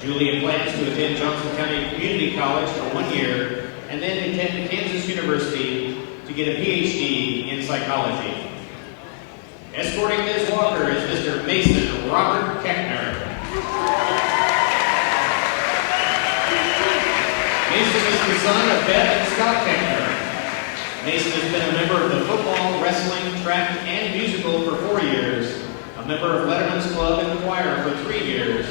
Julia plans to attend Johnson County Community College for 1 year and then attend Kansas University to get a PhD in psychology. Escorting Ms. Walker is Mr. Mason Robert Keckner. Mason is the son of Beth and Scott Keckner. Mason has been a member of the football, wrestling, track, and musical for 4 years, a member of Letterman's Club and Choir for 3 years,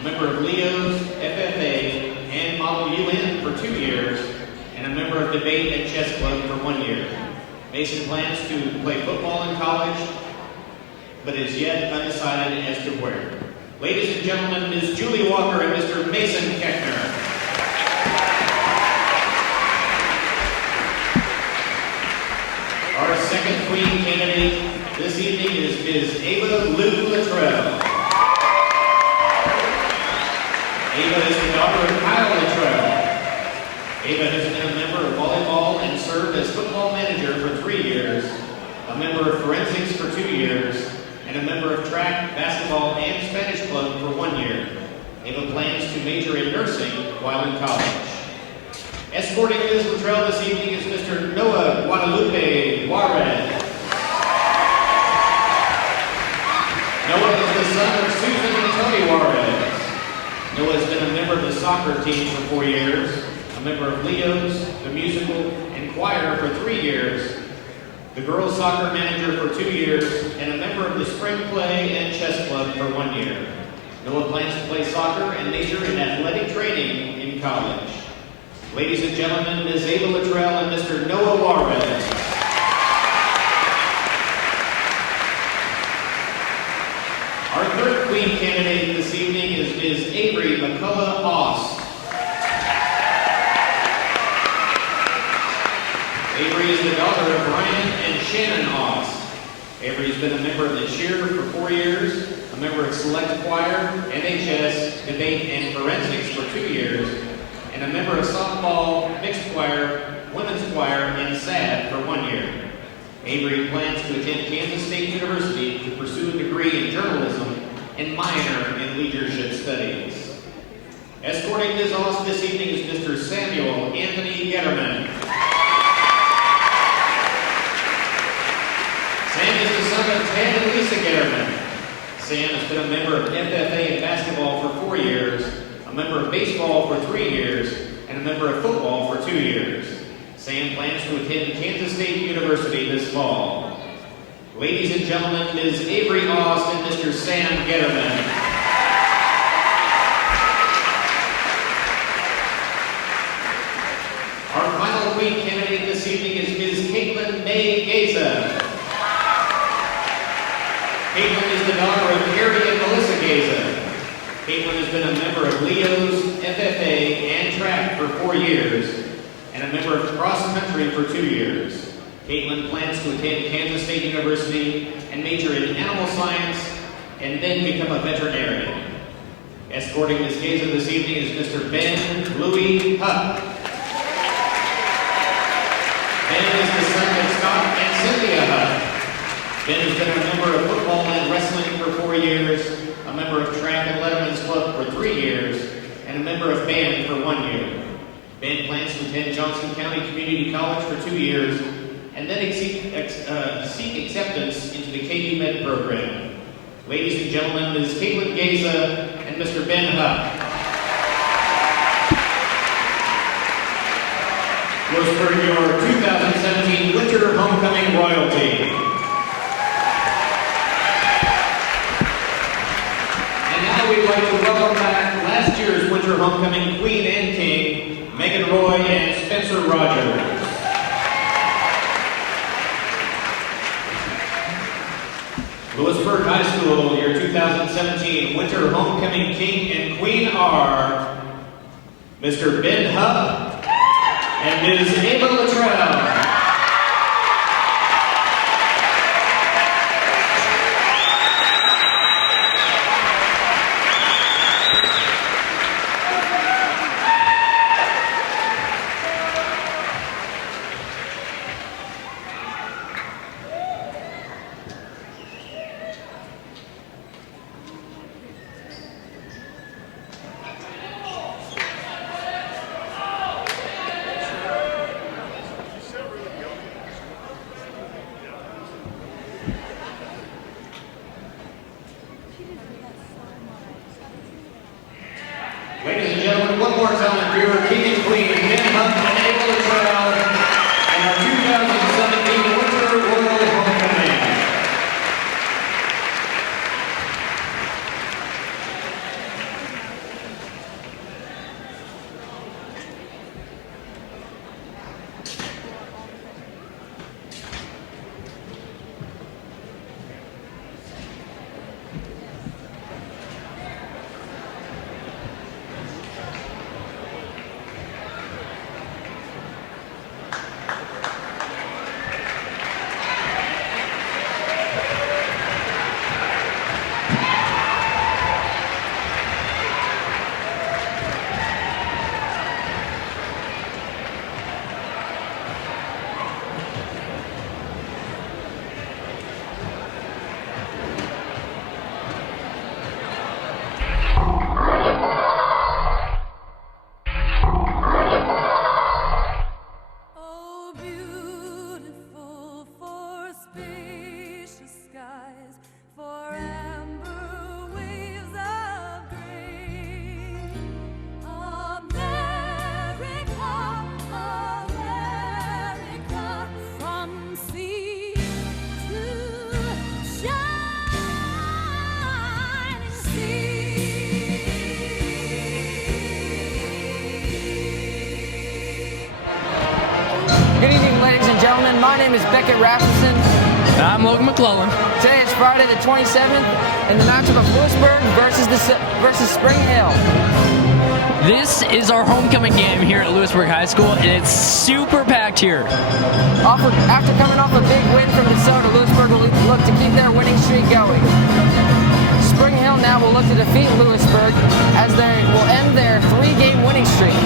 a member of Leo's, FFA, and Model UN for 2 years, and a member of Debate and Chess Club for 1 year. Mason plans to play football in college, but is yet undecided as to where. Ladies and gentlemen, Ms. Julie Walker and Mr. Mason Keckner. Our second Queen candidate this evening is Ms. Ava Lou Luttrell. Ava is the daughter of Kyle Luttrell. Ava has been a member of volleyball and served as football manager for 3 years, a member of forensics for 2 years, and a member of track, basketball, and Spanish club for 1 year. Ava plans to major in nursing while in college. Escorting Ms. Luttrell this evening is Mr. Noah Guadalupe Juarez. Noah is the son of Susan and Tony Juarez. Noah has been a member of the soccer team for 4 years, a member of Leo's, the musical, and choir for 3 years, the girls' soccer manager for 2 years, and a member of the spring play and chess club for 1 year. Noah plans to play soccer and major in athletic training in college. Ladies and gentlemen, Ms. Ava Luttrell and Mr. Noah Juarez. Our third Queen candidate this evening is Ms. Avery McCullough Oss. Avery is the daughter of Brian and Shannon Oss. Avery has been a member of the cheer for 4 years, a member of Select Choir, LHS, Debate, and Forensics for 2 years, and a member of softball, mixed choir, women's choir, and SAD for 1 year. Avery plans to attend Kansas State University to pursue a degree in journalism and minor in leadership studies. Escorting Ms. Oss this evening is Mr. Samuel Anthony Getterman. Sam is the son of Ted and Lisa Getterman. Sam has been a member of FFA and basketball for 4 years, a member of baseball for 3 years, and a member of football for 2 years. Sam plans to attend Kansas State University this fall. Ladies and gentlemen, Ms. Avery Oss and Mr. Sam Getterman. Our final Queen candidate this evening is Ms. Caitlin May Geza. Caitlin is the daughter of Harry and Melissa Geza. Caitlin has been a member of Leo's, FFA, and track for 4 years, and a member of cross country for 2 years. Caitlin plans to attend Kansas State University and major in animal science, and then become a veterinarian. Escorting Ms. Geza this evening is Mr. Ben Louis Huck. Ben is the son of Scott and Cynthia Huck. Ben has been a member of football and wrestling for 4 years, a member of track and Letterman's Club for 3 years, and a member of band for 1 year. Ben plans to attend Johnson County Community College for 2 years, and then seek acceptance into the KU Med program. Ladies and gentlemen, Ms. Caitlin Geza and Mr. Ben Huck. Was for your 2017 Winter Homecoming royalty. And now we'd like to welcome back last year's Winter Homecoming Queen and King, Megan Roy and Spencer Rogers. Lewisburg High School, your 2017 Winter Homecoming King and Queen are Mr. Ben Huck and Ms. Ava Luttrell. My name is Beckett Rasmussen. And I'm Logan McLellan. Today is Friday the 27th, and the matchup of Lewisburg versus Spring Hill. This is our homecoming game here at Lewisburg High School, and it's super packed here. After coming off a big win from DeSoto, Lewisburg will look to keep their winning streak going. Spring Hill now will look to defeat Lewisburg as they will end their 3-game winning streak.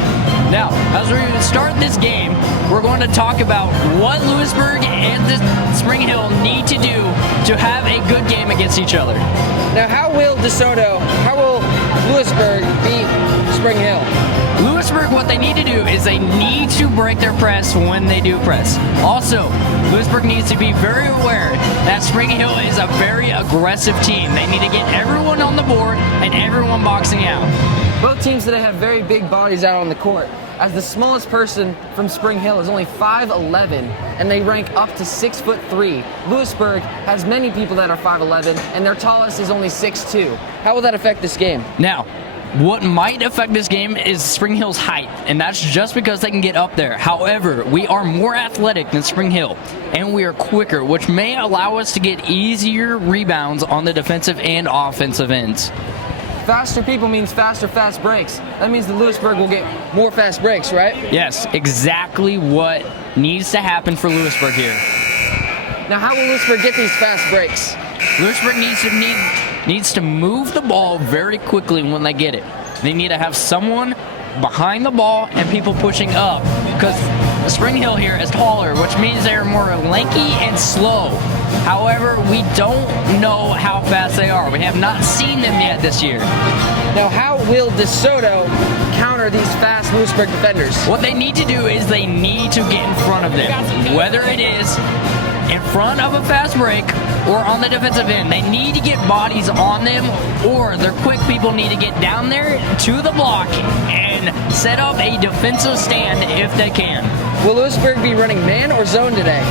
Now, as we start this game, we're going to talk about what Lewisburg and Spring Hill need to do to have a good game against each other. Now, how will Lewisburg beat Spring Hill? Lewisburg, what they need to do is they need to break their press when they do press. Also, Lewisburg needs to be very aware that Spring Hill is a very aggressive team. They need to get everyone on the board and everyone boxing out. Both teams today have very big bodies out on the court, as the smallest person from Spring Hill is only 5'11", and they rank up to 6'3". Lewisburg has many people that are 5'11", and their tallest is only 6'2". How will that affect this game? Now, what might affect this game is Spring Hill's height, and that's just because they can get up there. However, we are more athletic than Spring Hill, and we are quicker, which may allow us to get easier rebounds on the defensive and offensive ends. Faster people means faster fast breaks. That means that Lewisburg will get more fast breaks, right? Yes, exactly what needs to happen for Lewisburg here. Now, how will Lewisburg get these fast breaks? Lewisburg needs to move the ball very quickly when they get it. They need to have someone behind the ball and people pushing up, because Spring Hill here is taller, which means they're more lanky and slow. However, we don't know how fast they are. We have not seen them yet this year. Now, how will DeSoto counter these fast Lewisburg defenders? What they need to do is they need to get in front of them, whether it is in front of a fast break or on the defensive end. They need to get bodies on them, or their quick people need to get down there to the block and set up a defensive stand if they can. Will Lewisburg be running man or zone today?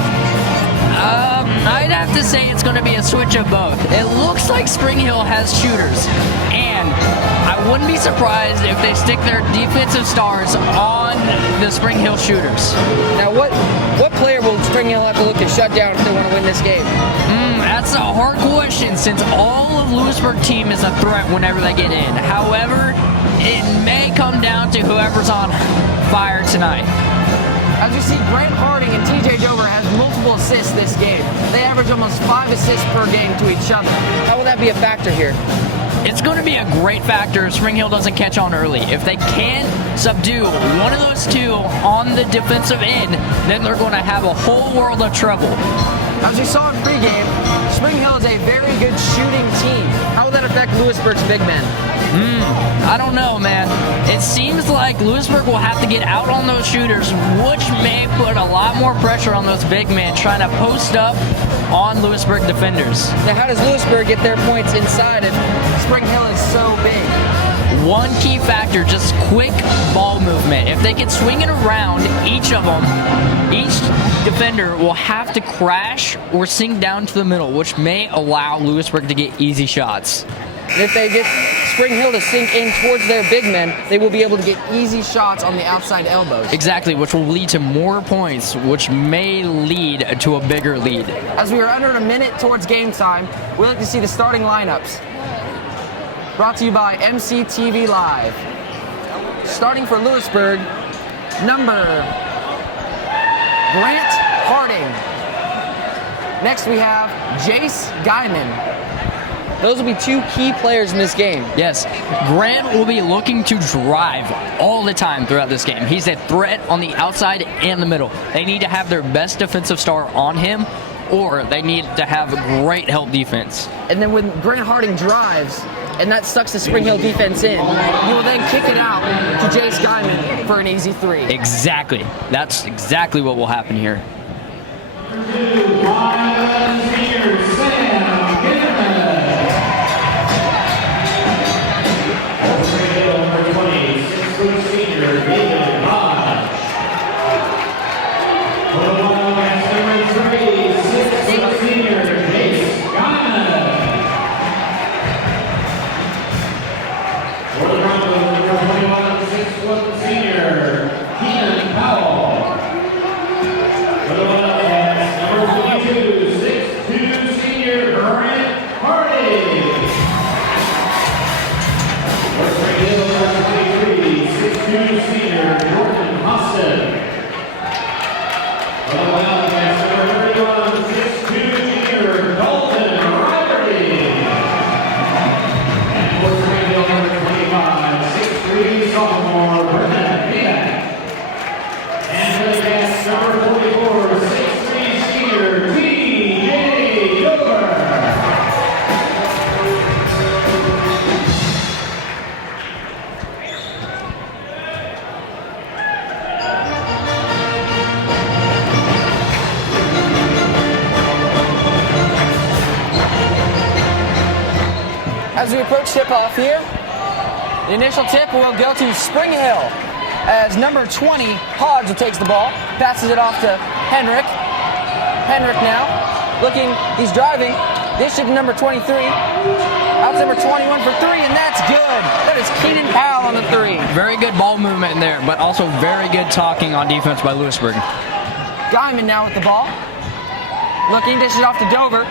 I'd have to say it's going to be a switch of both. It looks like Spring Hill has shooters, and I wouldn't be surprised if they stick their defensive stars on the Spring Hill shooters. Now, what player will Spring Hill have to look to shut down if they want to win this game? That's a hard question, since all of Lewisburg team is a threat whenever they get in. However, it may come down to whoever's on fire tonight. As you see, Grant Harding and TJ Dover has multiple assists this game. They average almost 5 assists per game to each other. How will that be a factor here? It's going to be a great factor if Spring Hill doesn't catch on early. If they can't subdue one of those two on the defensive end, then they're going to have a whole world of trouble. As we saw in pregame, Spring Hill is a very good shooting team. How will that affect Lewisburg's big men? I don't know, man. It seems like Lewisburg will have to get out on those shooters, which may put a lot more pressure on those big men trying to post up on Lewisburg defenders. Now, how does Lewisburg get their points inside if Spring Hill is so big? One key factor, just quick ball movement. If they can swing it around, each defender will have to crash or sink down to the middle, which may allow Lewisburg to get easy shots. And if they get Spring Hill to sink in towards their big men, they will be able to get easy shots on the outside elbows. Exactly, which will lead to more points, which may lead to a bigger lead. As we are under a minute towards game time, we'd like to see the starting lineups. Brought to you by MCTV Live. Starting for Lewisburg, number Grant Harding. Next we have Jace Guyman. Those will be two key players in this game. Yes, Grant will be looking to drive all the time throughout this game. He's a threat on the outside and the middle. They need to have their best defensive star on him, or they need to have great help defense. And then when Grant Harding drives, and that sucks the Spring Hill defense in, he will then kick it out to Jace Guyman for an easy three. Exactly. That's exactly what will happen here. For the senior, Jordan Austin. For the Wildcats, number 31, 6'2", junior, Dalton Riverty. And for Spring Hill, number 25, 6'3", sophomore, Brendan Beck. And for the Cats, number 44, 6'3", senior, T.J. Dover. As we approach tip-off here, the initial tip will go to Spring Hill as number 20, Hodge, takes the ball, passes it off to Henrik. Henrik now, looking, he's driving, dish it to number 23, out to number 21 for 3, and that's good. That is Keenan Powell on the 3. Very good ball movement in there, but also very good talking on defense by Lewisburg. Guyman now with the ball, looking, dishes it off to Dover.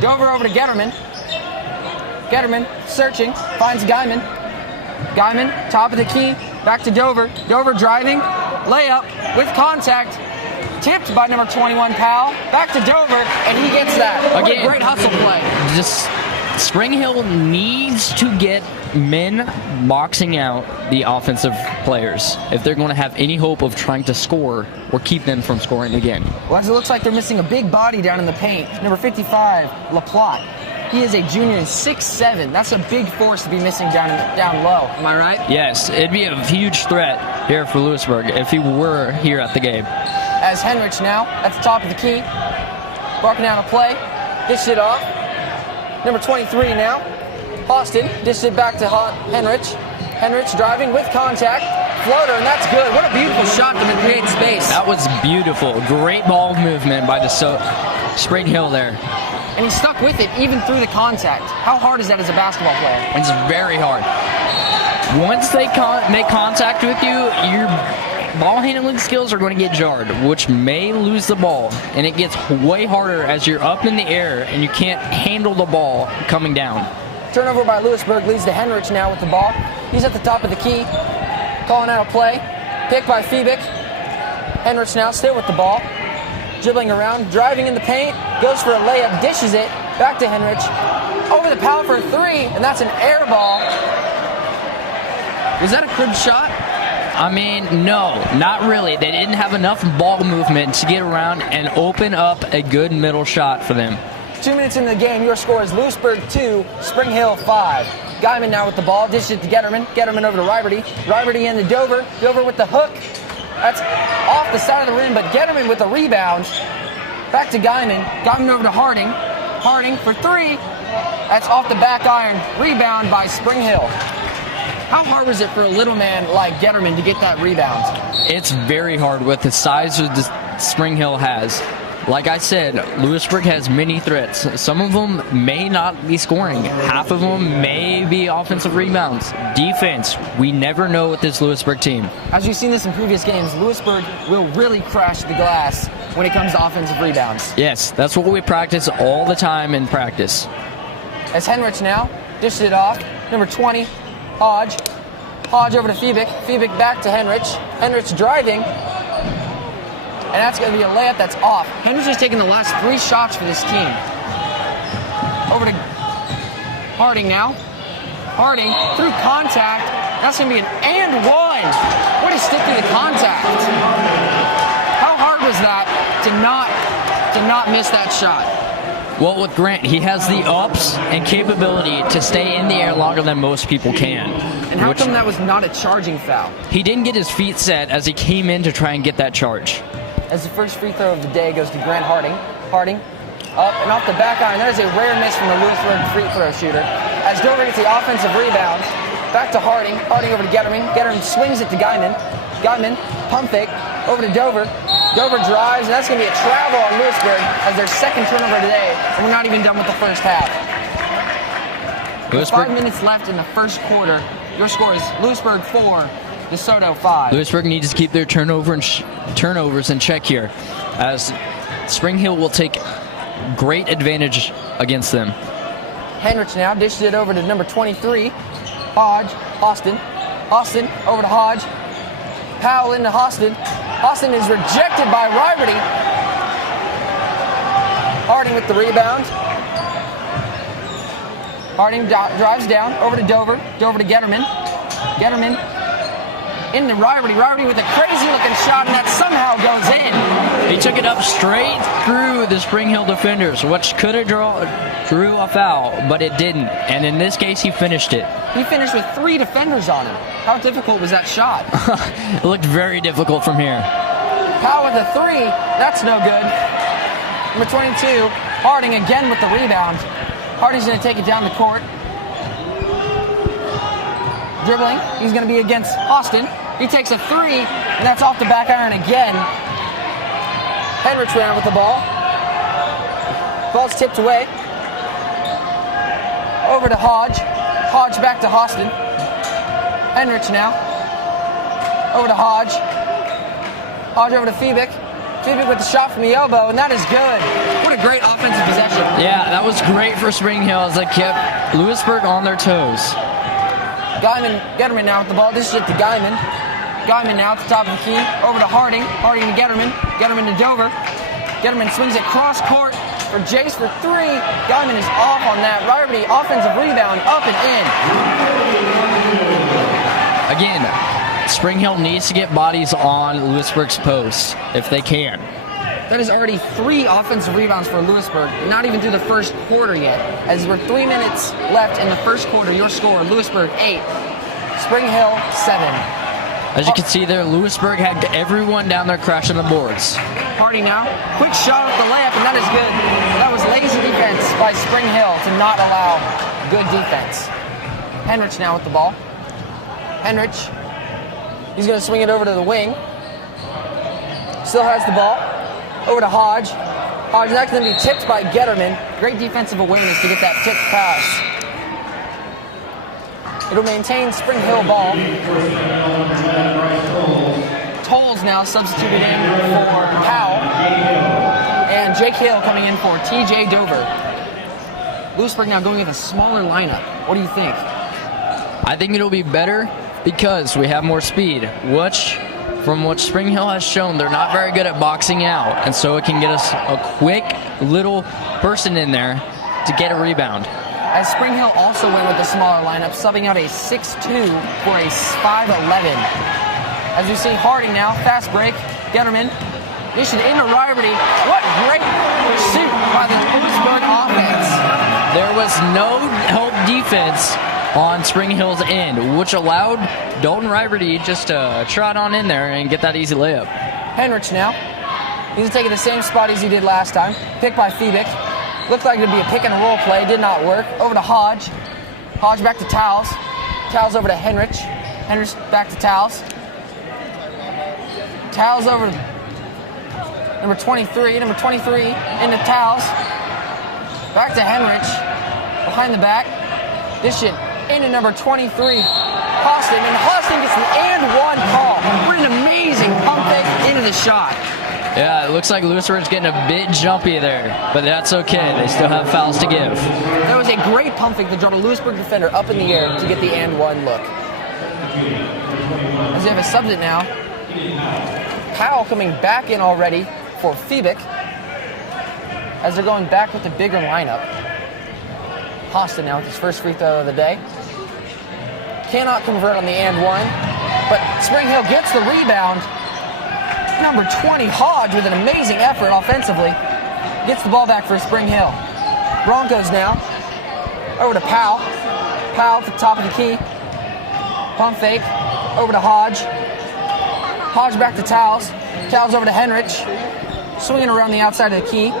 Dover over to Getterman. Getterman searching, finds Guyman. Guyman, top of the key, back to Dover. Dover driving, layup with contact, tipped by number 21 Powell. Back to Dover, and he gets that. What a great hustle play. Just Spring Hill needs to get men boxing out the offensive players if they're going to have any hope of trying to score or keep them from scoring again. Well, as it looks like they're missing a big body down in the paint. Number 55, LaPlante. He is a junior and 6'7". That's a big force to be missing down low. Am I right? Yes, it'd be a huge threat here for Lewisburg if he were here at the game. As Henrich now at the top of the key, barking down a play, dishes it off. Number 23 now, Austin dishes it back to Henrich. Henrich driving with contact, floater, and that's good. What a beautiful shot to create space. That was beautiful. Great ball movement by the Spring Hill there. And he stuck with it even through the contact. How hard is that as a basketball player? It's very hard. Once they make contact with you, your ball handling skills are going to get jarred, which may lose the ball. And it gets way harder as you're up in the air and you can't handle the ball coming down. Turnover by Lewisburg leads to Henrich now with the ball. He's at the top of the key, calling out a play. Pick by Fiebig. Henrich now still with the ball. Dribbling around, driving in the paint, goes for a layup, dishes it, back to Henrich. Over the Powell for a 3, and that's an air ball. Was that a crib shot? I mean, no, not really. They didn't have enough ball movement to get around and open up a good middle shot for them. 2 minutes into the game, your score is Lewisburg 2, Spring Hill 5. Guyman now with the ball, dishes it to Getterman. Getterman over to Riverty. Riverty into Dover. Dover with the hook. That's off the side of the rim, but Getterman with a rebound. Back to Guyman. Guyman over to Harding. Harding for 3. That's off the back iron. Rebound by Spring Hill. How hard was it for a little man like Getterman to get that rebound? It's very hard with the size that Spring Hill has. Like I said, Lewisburg has many threats. Some of them may not be scoring. Half of them may be offensive rebounds. Defense, we never know with this Lewisburg team. As we've seen this in previous games, Lewisburg will really crash the glass when it comes to offensive rebounds. Yes, that's what we practice all the time in practice. As Henrich now dishes it off. Number 20, Hodge. Hodge over to Fiebig. Fiebig back to Henrich. Henrich driving. And that's going to be a layup that's off. Henrich has taken the last 3 shots for this team. Over to Harding now. Harding through contact. That's going to be an and 1. What a stick through the contact. How hard was that to not miss that shot? Well, with Grant, he has the ups and capability to stay in the air longer than most people can. And how come that was not a charging foul? He didn't get his feet set as he came in to try and get that charge. As the first free throw of the day goes to Grant Harding. Harding up and off the back iron. That is a rare miss from the Lewisburg free throw shooter. As Dover gets the offensive rebound, back to Harding. Harding over to Getterman. Getterman swings it to Guyman. Guyman, pump fake, over to Dover. Dover drives, and that's going to be a travel on Lewisburg as their second turnover today, and we're not even done with the first half. With 5 minutes left in the first quarter, your score is Lewisburg 4, DeSoto 5. Lewisburg needs to keep their turnovers in check here, as Spring Hill will take great advantage against them. Henrich now dishes it over to number 23, Hodge, Austin. Austin over to Hodge. Powell into Austin. Austin is rejected by Riverty. Harding with the rebound. Harding drives down over to Dover. Dover to Getterman. Getterman into Riverty. Riverty with a crazy looking shot, and that somehow goes in. He took it up straight through the Spring Hill defenders, which could have drew a foul, but it didn't. And in this case, he finished it. He finished with 3 defenders on him. How difficult was that shot? It looked very difficult from here. Powell with a 3. That's no good. Number 22, Harding again with the rebound. Harding's going to take it down the court. Dribbling. He's going to be against Austin. He takes a 3, and that's off the back iron again. Henrich ran with the ball. Ball's tipped away. Over to Hodge. Hodge back to Austin. Henrich now. Over to Hodge. Hodge over to Feebick. Feebick with the shot from the elbow, and that is good. What a great offensive possession. Yeah, that was great for Spring Hill as they kept Lewisburg on their toes. Getterman now with the ball. This is it to Guyman. Guyman now at the top of the key. Over to Harding. Harding to Getterman. Getterman to Dover. Getterman swings it cross court for Jace for 3. Guyman is off on that. Riverty offensive rebound up and in. Again, Spring Hill needs to get bodies on Lewisburg's post if they can. That is already 3 offensive rebounds for Lewisburg, not even through the first quarter yet. As we're 3 minutes left in the first quarter, your score, Lewisburg 8, Spring Hill 7. As you can see there, Lewisburg had everyone down there crashing the boards. Harding now, quick shot with the layup, and that is good. That was lazy defense by Spring Hill to not allow good defense. Henrich now with the ball. Henrich, he's going to swing it over to the wing. Still has the ball. Over to Hodge. Hodge next going to be tipped by Getterman. Great defensive awareness to get that tipped pass. It'll maintain Spring Hill ball. Tolles now substituted in for Powell. And Jake Hill coming in for TJ Dover. Lewisburg now going with a smaller lineup. What do you think? I think it'll be better because we have more speed, which from what Spring Hill has shown, they're not very good at boxing out, and so it can get us a quick little person in there to get a rebound. As Spring Hill also went with a smaller lineup, subbing out a 6'2 for a 5'11. As we see Harding now, fast break, Getterman, dish it into Riverty. What great pursuit by the Lewisburg offense. There was no help defense on Spring Hill's end, which allowed Dalton Riverty just to trot on in there and get that easy layup. Henrich now. He's taking the same spot as he did last time. Picked by Feebick. Looked like it would be a pick and roll play. Did not work. Over to Hodge. Hodge back to Towles. Towles over to Henrich. Henrich back to Towles. Towles over to number 23. Number 23 into Towles. Back to Henrich. Behind the back. Dish it into number 23, Hostin, and Hostin gets an and 1 call. What an amazing pump fake into the shot. Yeah, it looks like Lewisburg's getting a bit jumpy there, but that's okay. They still have fouls to give. There was a great pump fake that dropped a Lewisburg defender up in the air to get the and 1 look. As they have a subs it now. Powell coming back in already for Feebick. As they're going back with the bigger lineup. Hostin now with his first free throw of the day. Cannot convert on the and 1, but Spring Hill gets the rebound. Number 20, Hodge, with an amazing effort offensively, gets the ball back for Spring Hill. Broncos now. Over to Powell. Powell at the top of the key. Pump fake. Over to Hodge. Hodge back to Towles. Towles over to Henrich. Swinging around the outside of the key.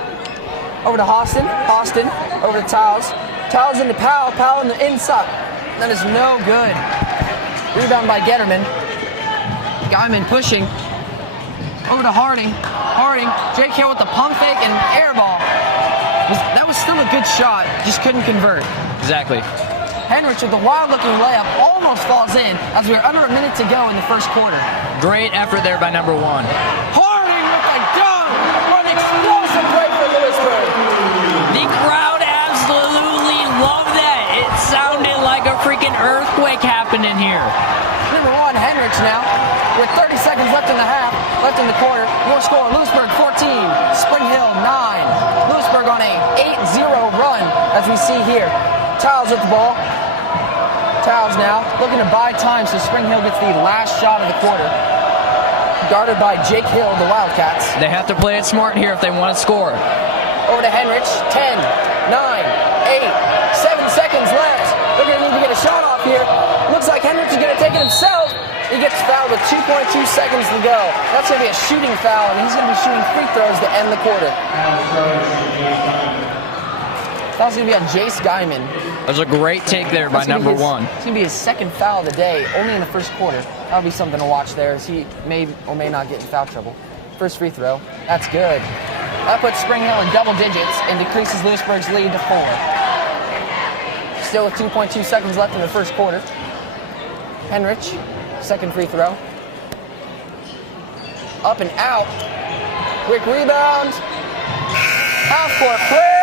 Over to Hostin. Hostin over to Towles. Towles into Powell. Powell in the inside. That is no good. Rebound by Getterman. Guyman pushing. Over to Harding. Harding. Jake Hill with the pump fake and air ball. That was still a good shot. Just couldn't convert. Exactly. Henrich with the wild-looking layup almost falls in as we are under a minute to go in the first quarter. Great effort there by number 1. Harding with a dunk! What an explosive play for Lewisburg! The crowd absolutely loved that. It sounded like a freaking earthquake happened in here. Number As we see here, Tiles with the ball. Tiles now looking to buy time so Spring Hill gets the last shot of the quarter. Guarded by Jake Hill, the Wildcats. They have to play it smart here if they want to score. Over to Henrich. 10, 9, 8, 7 seconds left. They're going to need to get a shot off here. Looks like Henrich is going to take it himself. He gets fouled with 2.2 seconds to go. That's going to be a shooting foul, and he's going to be shooting free throws to end the quarter. Foul's going to be on Jace Guyman. That was a great take there by number 1. It's going to be his second foul of the day, only in the first quarter. That'll be something to watch there, as he may or may not get in foul trouble. First free throw. That's good. That puts Spring Hill in double digits and decreases Lewisburg's lead to 4. Still with 2.2 seconds left in the first quarter. Henrich, second free throw. Up and out. Quick rebound. Half-court prayer.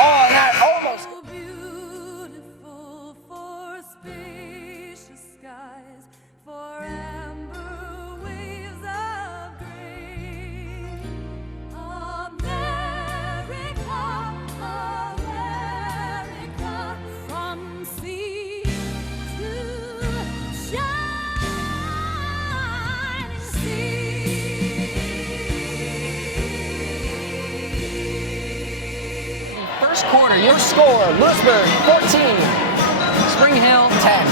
Oh, and that almost. Beautiful for spacious skies, for amber waves of grain. America, America, from sea to shining sea. First quarter, your score, Lewisburg 14, Spring Hill 10.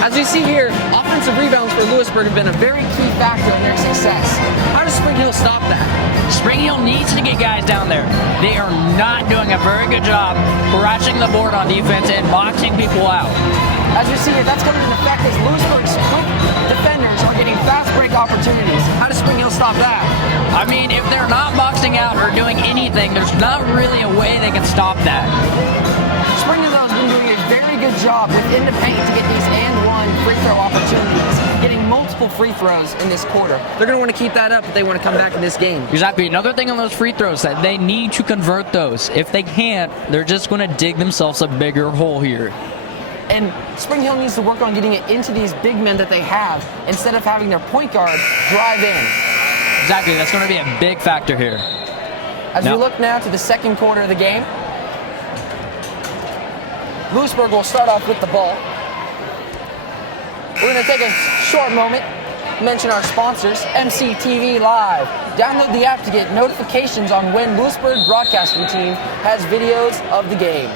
As we see here, offensive rebounds for Lewisburg have been a very key factor in their success. How does Spring Hill stop that? Spring Hill needs to get guys down there. They are not doing a very good job crashing the board on defense and boxing people out. As we see here, that's coming into effect as Lewisburg's quick defenders are getting fast break opportunities. How does Spring Hill stop that? I mean, if they're not boxing out or doing anything, there's not really a way they can stop that. Spring Hill has been doing a very good job within the paint to get these and-one free throw opportunities, getting multiple free throws in this quarter. They're going to want to keep that up if they want to come back in this game. Exactly. Another thing on those free throws that they need to convert those. If they can't, they're just going to dig themselves a bigger hole here. And Spring Hill needs to work on getting it into these big men that they have instead of having their point guard drive in. Exactly. That's going to be a big factor here. As we look now to the second quarter of the game, Lewisburg will start off with the ball. We're going to take a short moment, mention our sponsors, MCTV Live. Download the app to get notifications on when Lewisburg Broadcasting Team has videos of the game.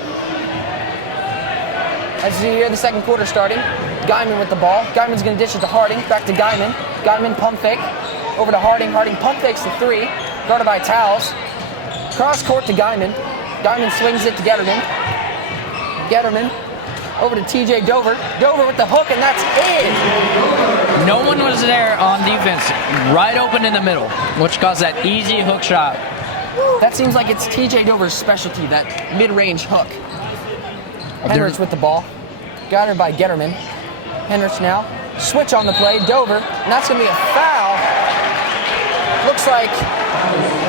As you hear the second quarter starting, Guyman with the ball. Guyman's going to dish it to Harding. Back to Guyman. Guyman pump fake. Over to Harding. Harding pump fakes the 3. Guarded by Towles. Cross court to Guyman. Guyman swings it to Getterman. Getterman. Over to TJ Dover. Dover with the hook, and that's in. No one was there on defense. Right open in the middle, which caused that easy hook shot. That seems like it's TJ Dover's specialty, that mid-range hook. Henrich with the ball. Guarded by Getterman. Henrich now. Switch on the play. Dover. And that's going to be a foul. Looks like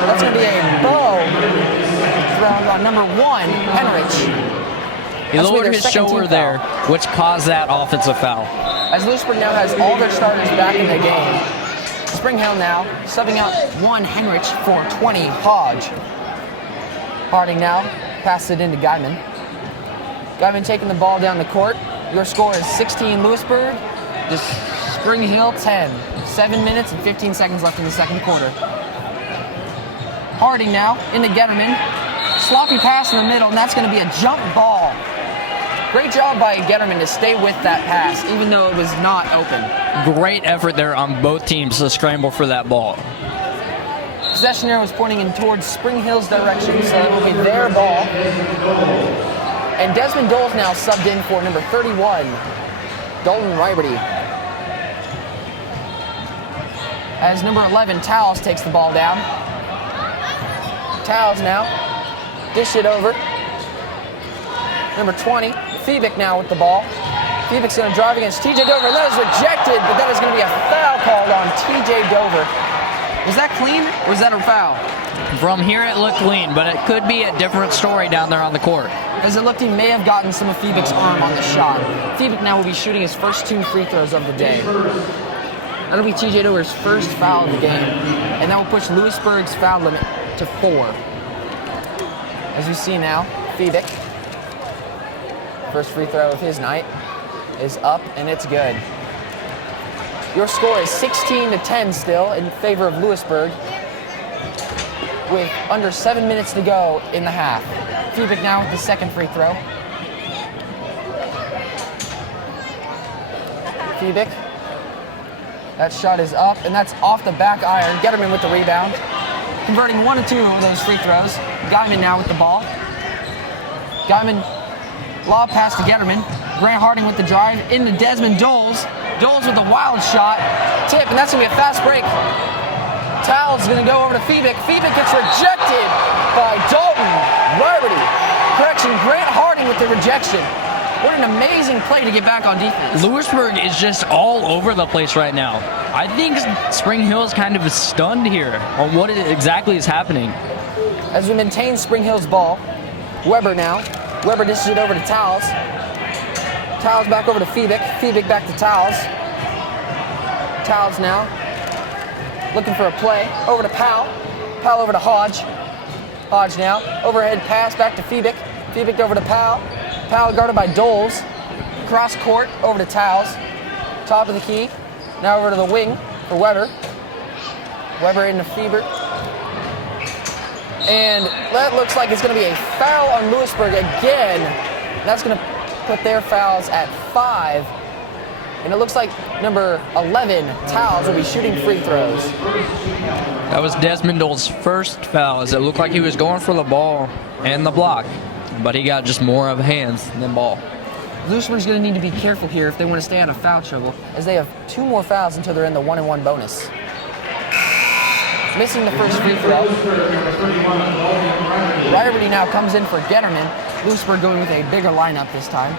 that's going to be a bow thrown on number 1, Henrich. He lowered his shoulder there, which caused that offensive foul. As Lewisburg now has all their starters back in the game. Spring Hill now subbing out 1 Henrich for 20 Hodge. Harding now passes it into Guyman. Guyman taking the ball down the court. Your score is 16 Lewisburg, just Spring Hill 10. 7 minutes and 15 seconds left in the second quarter. Harding now into Getterman. Sloppy pass in the middle, and that's going to be a jump ball. Great job by Getterman to stay with that pass, even though it was not open. Great effort there on both teams to scramble for that ball. Possession arrow was pointing in towards Spring Hill's direction, so it will be their ball. And Desmond Dole's now subbed in for number 31, Dalton Riberty. As number 11, Towles takes the ball down. Towles now, dish it over. Number 20, Febick now with the ball. Febick's going to drive against TJ Dover, and that is rejected, but that is going to be a foul called on TJ Dover. Was that clean, or was that a foul? From here it looked clean, but it could be a different story down there on the court. As it looked, he may have gotten some of Febick's arm on the shot. Febick now will be shooting his first 2 free throws of the day. That'll be TJ Dover's first foul of the game, and that will push Lewisburg's foul limit to 4. As you see now, Febick, first free throw of his night, is up and it's good. Your score is 16-10 still in favor of Lewisburg with under 7 minutes to go in the half. Febick now with the second free throw. Febick. That shot is up, and that's off the back iron. Getterman with the rebound. Converting 1 and 2 of those free throws. Guyman now with the ball. Guyman, lob pass to Getterman. Grant Harding with the drive into Desmond Doles. Doles with a wild shot. Tip, and that's going to be a fast break. Towels going to go over to Febick. Febick gets rejected by Dalton Riberty. Correction, Grant Harding with the rejection. What an amazing play to get back on defense. Lewisburg is just all over the place right now. I think Spring Hill is kind of stunned here on what exactly is happening. As we maintain Spring Hill's ball, Weber now. Weber dishes it over to Towels. Towels back over to Febick. Febick back to Towels. Towels now. Looking for a play. Over to Powell. Powell over to Hodge. Hodge now. Overhead pass back to Febick. Febick over to Powell. Powell guarded by Doles. Cross court over to Towels. Top of the key. Now over to the wing for Weber. Weber into Feber. And that looks like it's going to be a foul on Lewisburg again. That's going to put their fouls at 5. And it looks like number 11, Towels, will be shooting free throws. That was Desmond Dole's first foul, as it looked like he was going for the ball and the block, but he got just more of hands than ball. Lewisburg's going to need to be careful here if they want to stay out of foul trouble, as they have 2 more fouls until they're in the 1-and-1 bonus. Missing the first free throw. Riberty now comes in for Getterman. Lewisburg going with a bigger lineup this time.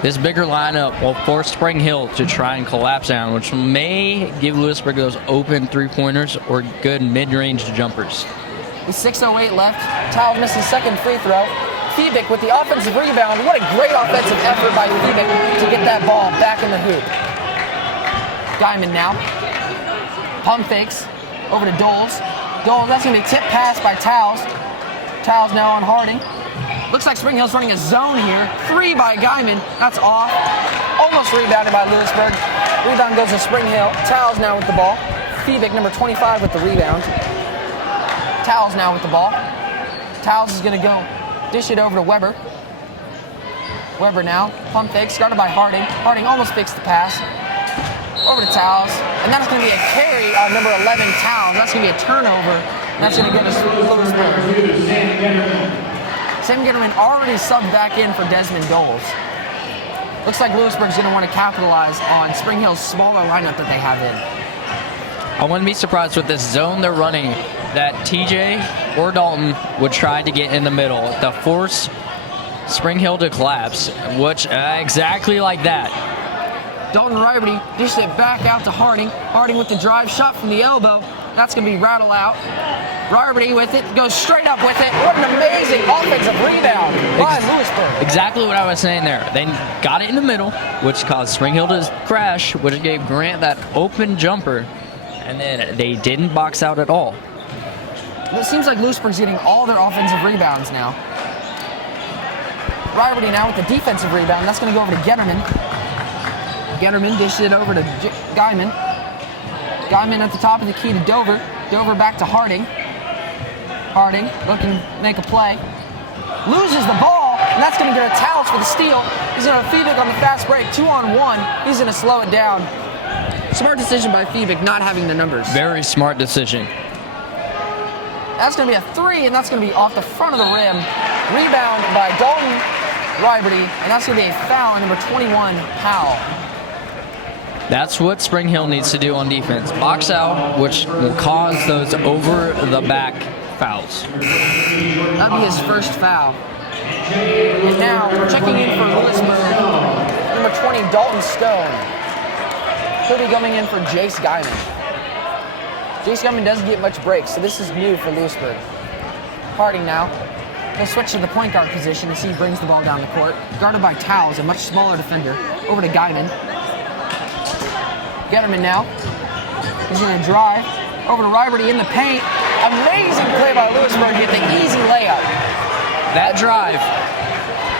This bigger lineup will force Spring Hill to try and collapse down, which may give Lewisburg those open three-pointers or good mid-range jumpers. With 6:08 left, Towels misses his second free throw. Febick with the offensive rebound. What a great offensive effort by Febick to get that ball back in the hoop. Guyman now. Pump fakes over to Doles. Doles, that's going to be a tip pass by Towels. Towels now on Harding. Looks like Spring Hill's running a zone here. 3 by Guyman. That's off. Almost rebounded by Lewisburg. Rebound goes to Spring Hill. Towels now with the ball. Febick, number 25, with the rebound. Towels now with the ball. Towels is going to go. Dish it over to Weber. Weber now. Pump fakes, guarded by Harding. Harding almost fixed the pass. Over to Towels. And that's going to be a carry on number 11, Towels. That's going to be a turnover. And that's going to get us Lewisburg. Sam Getterman already subbed back in for Desmond Doles. Looks like Lewisburg's going to want to capitalize on Spring Hill's smaller lineup that they have in. I wouldn't be surprised with this zone they're running that TJ or Dalton would try to get in the middle to force Spring Hill to collapse, which exactly like that. Dalton Riberty dished it back out to Harding. Harding with the drive shot from the elbow. That's going to be rattled out. Riberty with it, goes straight up with it. What an amazing offensive rebound by Lewisburg. Exactly what I was saying there. They got it in the middle, which caused Spring Hill to crash, which gave Grant that open jumper, and then they didn't box out at all. It seems like Lewisburg's getting all their offensive rebounds now. Riberty now with the defensive rebound. That's going to go over to Getterman. Getterman dished it over to Guyman. Guyman at the top of the key to Dover. Dover back to Harding. Harding looking to make a play. Loses the ball, and that's going to get a Towels for the steal. He's going to Febick on the fast break, 2-on-1. He's going to slow it down. Smart decision by Febick, not having the numbers. Very smart decision. That's going to be a 3, and that's going to be off the front of the rim. Rebound by Dalton Riberty, and that's going to be a foul on number 21, Powell. That's what Spring Hill needs to do on defense. Box out, which will cause those over-the-back fouls. That'll be his first foul. And now, checking in for Lewisburg, number 20, Dalton Stone. He'll be coming in for Jace Guyman. Jace Guyman doesn't get much breaks, so this is new for Lewisburg. Harding now. He'll switch to the point guard position as he brings the ball down the court. Guarded by Towels, a much smaller defender. Over to Guyman. Getterman now. He's going to drive. Over to Riberty in the paint. Amazing play by Lewisburg. Get the easy layup. That drive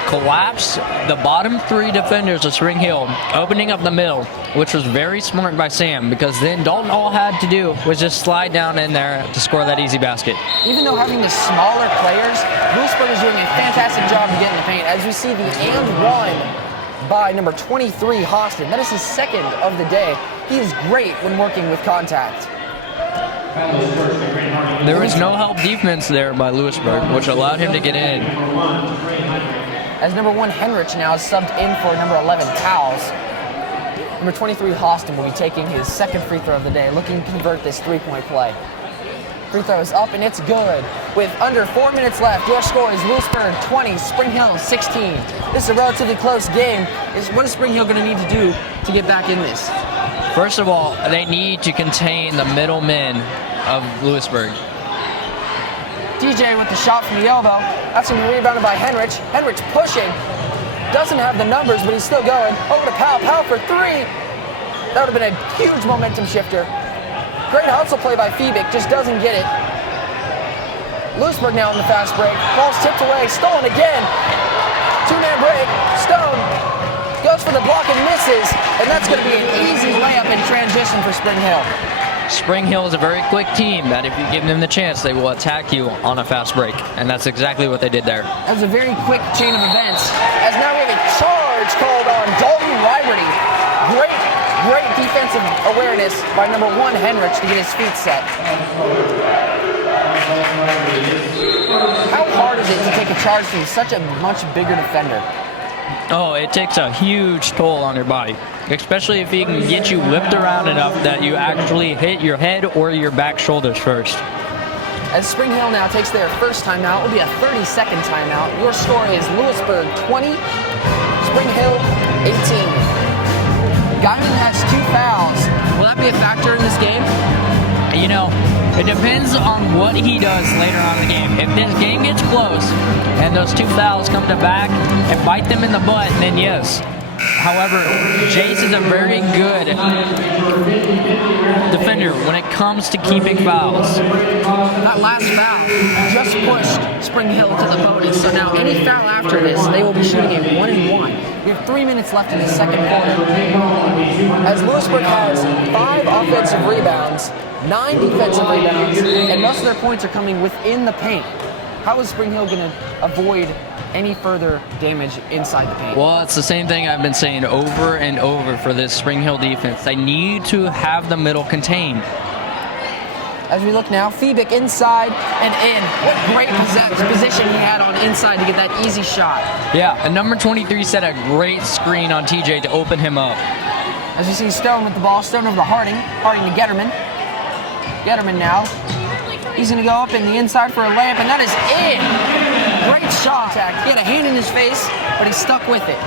collapsed the bottom three defenders of Spring Hill, opening up the middle, which was very smart by Sam, because then Dalton all had to do was just slide down in there to score that easy basket. Even though having the smaller players, Lewisburg is doing a fantastic job of getting the paint. As we see the and one by number 23, Hostin. That is his second of the day. He is great when working with contact. There was no help defense there by Lewisburg, which allowed him to get in. As number 1, Henrich now is subbed in for number 11, Towles. Number 23, Hostin will be taking his second free throw of the day, looking to convert this three-point play. Free throw is up, and it's good. With under 4 minutes left, your score is Lewisburg 20, Spring Hill 16. This is a relatively close game. What is Spring Hill going to need to do to get back in this? First of all, they need to contain the middle men of Lewisburg. DJ with the shot from the elbow. That's going to be rebounded by Henrich. Henrich pushing. Doesn't have the numbers, but he's still going. Over to Powell. Powell for three. That would have been a huge momentum shifter. Great hustle play by Febick. Just doesn't get it. Lewisburg now in the fast break. Ball's tipped away. Stolen again. Two-man break. Stone goes for the block and misses. And that's going to be an easy layup in transition for Spring Hill. Spring Hill is a very quick team that if you give them the chance, they will attack you on a fast break. And that's exactly what they did there. That was a very quick chain of events. As now we have a charge called on Dalton Riberty. Great defensive awareness by number 1, Henrich, to get his feet set. How hard is it to take a charge from such a much bigger defender? Oh, it takes a huge toll on your body, especially if he can get you whipped around enough that you actually hit your head or your back shoulders first. As Spring Hill now takes their first timeout, it will be a 30-second timeout. Your score is Lewisburg 20, Spring Hill 18. Guyman has 2 fouls. Will that be a factor in this game? You know, it depends on what he does later on in the game. If this game gets close and those 2 fouls come to back and bite them in the butt, then yes. However, Jace is a very good defender when it comes to keeping fouls. That last foul just pushed Spring Hill to the bonus. So now any foul after this, they will be shooting a 1-and-1. We have 3 minutes left in the second quarter. As Lewisburg has 5 offensive rebounds, 9 defensive rebounds, and most of their points are coming within the paint. How is Spring Hill going to avoid any further damage inside the paint? Well, it's the same thing I've been saying over and over for this Spring Hill defense. They need to have the middle contained. As we look now, Febick inside and in. What great position he had on inside to get that easy shot. Yeah, and number 23 set a great screen on TJ to open him up. As you see Stone with the ball, Stone over to Harding. Harding to Getterman. Getterman now. He's going to go up in the inside for a layup, and that is in. Great shot. He had a hand in his face, but he stuck with it.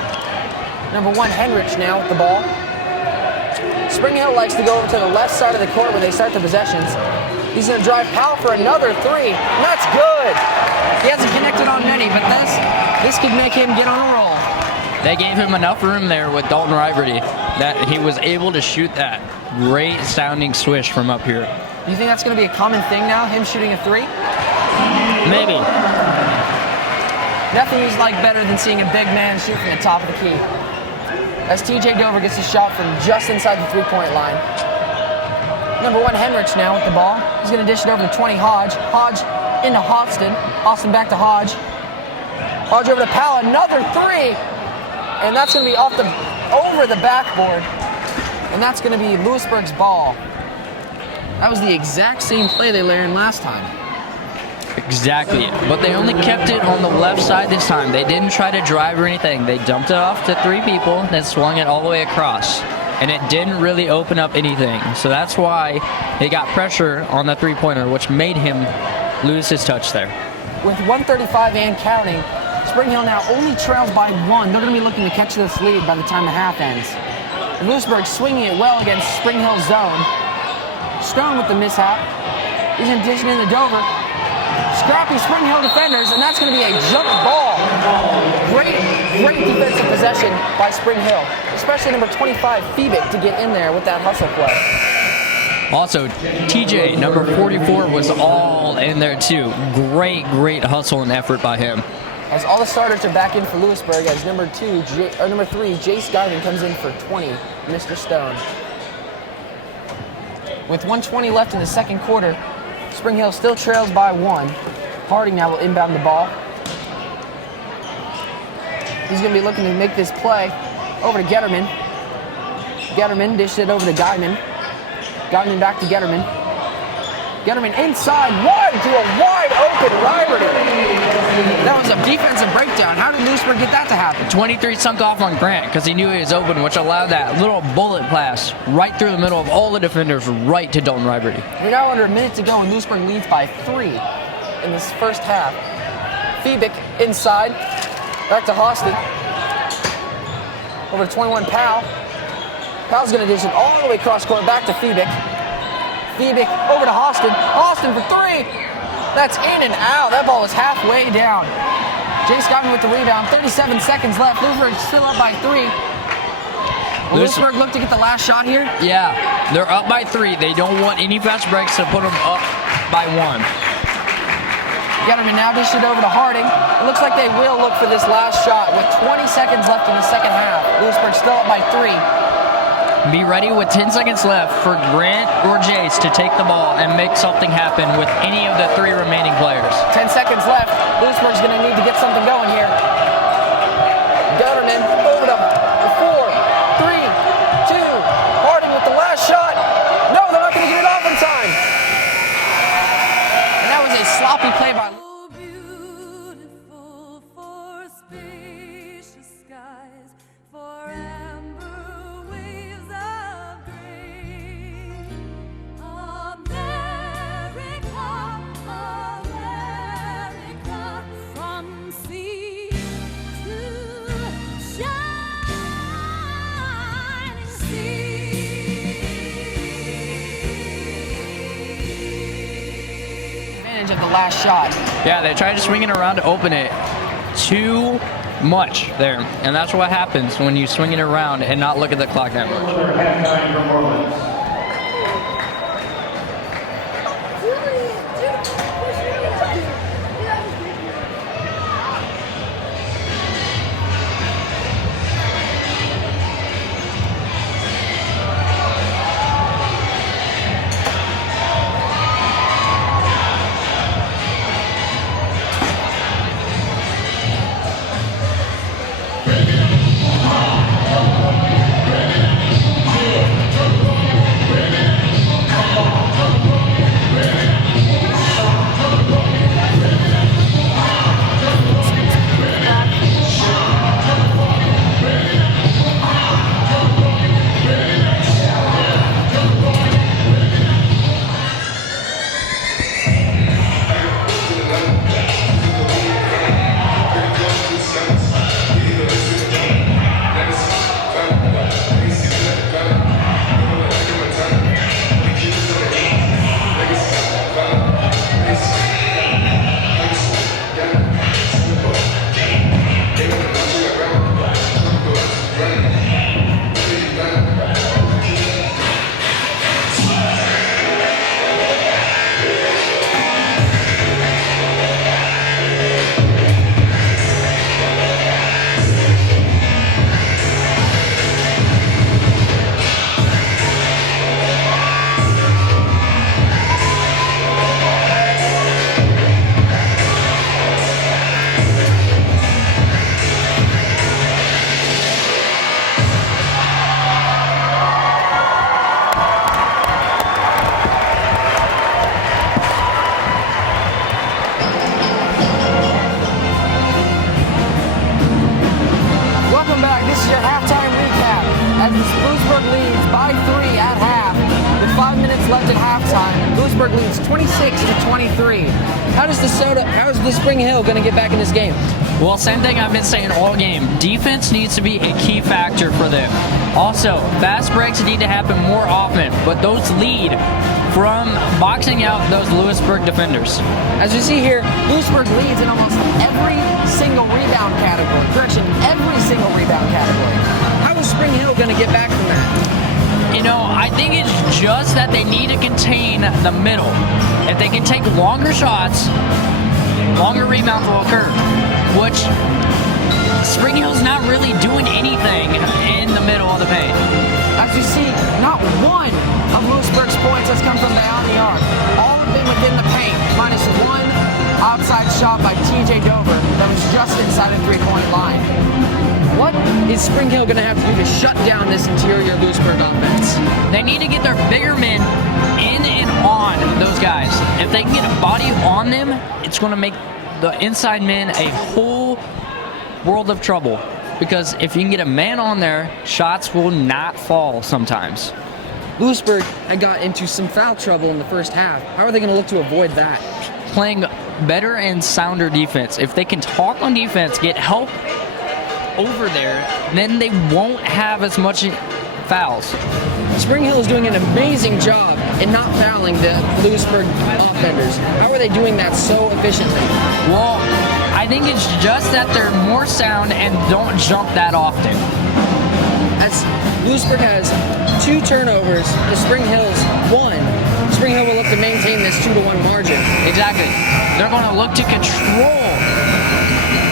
Number 1, Henrich now with the ball. Spring Hill likes to go over to the left side of the court when they start the possessions. He's going to drive Powell for another 3, and that's good. He hasn't connected on many, but this could make him get on a roll. They gave him enough room there with Dalton Riberty that he was able to shoot that great sounding swish from up here. Do you think that's going to be a common thing now, him shooting a 3? Maybe. Nothing is like better than seeing a big man shoot from the top of the key. As TJ Dover gets his shot from just inside the three-point line. Number 1, Henrich now with the ball. He's going to dish it over to 20, Hodge. Hodge into Hostin. Hostin back to Hodge. Hodge over to Powell, another 3. And that's going to be over the backboard. And that's going to be Lewisburg's ball. That was the exact same play they learned last time. Exactly, but they only kept it on the left side this time. They didn't try to drive or anything. They dumped it off to 3 people, then swung it all the way across. And it didn't really open up anything. So that's why they got pressure on the three-pointer, which made him lose his touch there. With 1:35 and counting, Spring Hill now only trails by 1. They're going to be looking to catch this lead by the time the half ends. Lewisburg swinging it well against Spring Hill's zone. Stone with the mishap. He's in addition in the Dover. Scrappy Spring Hill defenders, and that's going to be a jump ball. Great defensive possession by Spring Hill, especially number 25, Febick, to get in there with that hustle play. Also, TJ, number 44, was all in there too. Great hustle and effort by him. As all the starters are back in for Lewisburg, as number 3, Jace Garvin comes in for 20, Mr. Stone. With 1:20 left in the second quarter, Spring Hill still trails by 1. Harding now will inbound the ball. He's going to be looking to make this play over to Getterman. Getterman dished it over to Guyman. Guyman back to Getterman. Getterman inside, wide to a wide open Riberty. That was a defensive breakdown. How did Lewisburg get that to happen? 23 sunk off on Grant because he knew he was open, which allowed that little bullet pass right through the middle of all the defenders, right to Dalton Riberty. We're now under a minute to go, and Lewisburg leads by 3 in this first half. Febick inside, back to Hostin. Over to 21 Powell. Powell's going to dish it all the way across court, back to Febick. Febick over to Hostin. Hostin for 3. That's in and out. That ball is halfway down. Jace Guyman with the rebound. 37 seconds left. Lewisburg still up by 3. Will Lewisburg look to get the last shot here? Yeah, they're up by 3. They don't want any fast breaks to put them up by 1. Getterman now dished it over to Harding. It looks like they will look for this last shot with 20 seconds left in the second half. Lewisburg still up by 3. Be ready with 10 seconds left for Grant or Jace to take the ball and make something happen with any of the 3 remaining players. 10 seconds left. Lewisburg's going to need to get something going here. Getterman over to 4, 3, 2. Harding with the last shot. No, they're not going to get it off in time. And that was a sloppy play by So beautiful for spacious skies, for amber waves of grain. America, America, from sea to shining sea. advantage of the last shot. Yeah, they tried to swing it around to open it too much there. And that's what happens when you swing it around and not look at the clock that much. Halftime performance. Welcome back. This is your halftime recap. As Lewisburg leads by 3 at half, with 5 minutes left at halftime, Lewisburg leads 26-23. How is the Spring Hill going to get back in this game? Well, same thing I've been saying all game. Defense needs to be a key factor for them. Also, fast breaks need to happen more often, but those lead from boxing out those Lewisburg defenders. As you see here, Lewisburg leads in almost every single rebound category. Correction, every single rebound category. How is Spring Hill going to get back from that? I think it's just that they need to contain the middle. If they can take longer shots, longer rebounds will occur, which Spring Hill's not really doing anything in the middle of the paint. As you see, not one of Lewisburg's points has come from beyond the arc. All have been within the paint, minus one outside shot by TJ Dover that was just inside a three-point line. What is Spring Hill going to have to do to shut down this interior Lewisburg offense? They need to get their bigger men in and on those guys. If they can get a body on them, it's going to make the inside men a whole world of trouble. Because if you can get a man on there, shots will not fall sometimes. Lewisburg had got into some foul trouble in the first half. How are they going to look to avoid that? Playing better and sounder defense. If they can talk on defense, get help over there, then they won't have as much fouls. Spring Hill is doing an amazing job in not fouling the Lewisburg offenders. How are they doing that so efficiently? Well, I think it's just that they're more sound and don't jump that often. As Lewisburg has 2 turnovers to Spring Hill's 1, Spring Hill will look to maintain this 2-1 margin. Exactly. They're going to look to control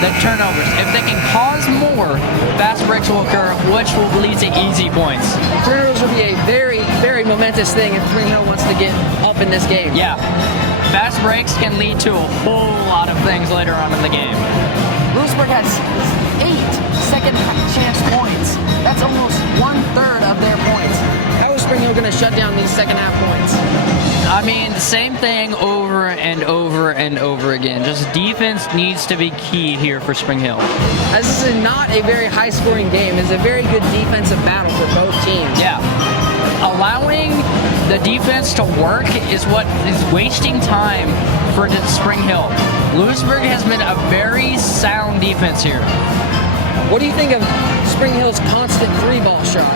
the turnovers. If they can cause more, fast breaks will occur, which will lead to easy points. Turnovers will be a very, very momentous thing if Spring Hill wants to get up in this game. Yeah. Fast breaks can lead to a whole lot of things later on in the game. Lewisburg has 8 second chance points. That's almost 1/3 of their points. How is Spring Hill going to shut down these second half points? I mean, the same thing over and over and over again. Just defense needs to be key here for Spring Hill. As this is not a very high scoring game, it's a very good defensive battle for both teams. Yeah. Allowing the defense to work is what is wasting time for Spring Hill. Lewisburg has been a very sound defense here. What do you think of Spring Hill's constant 3-ball shot?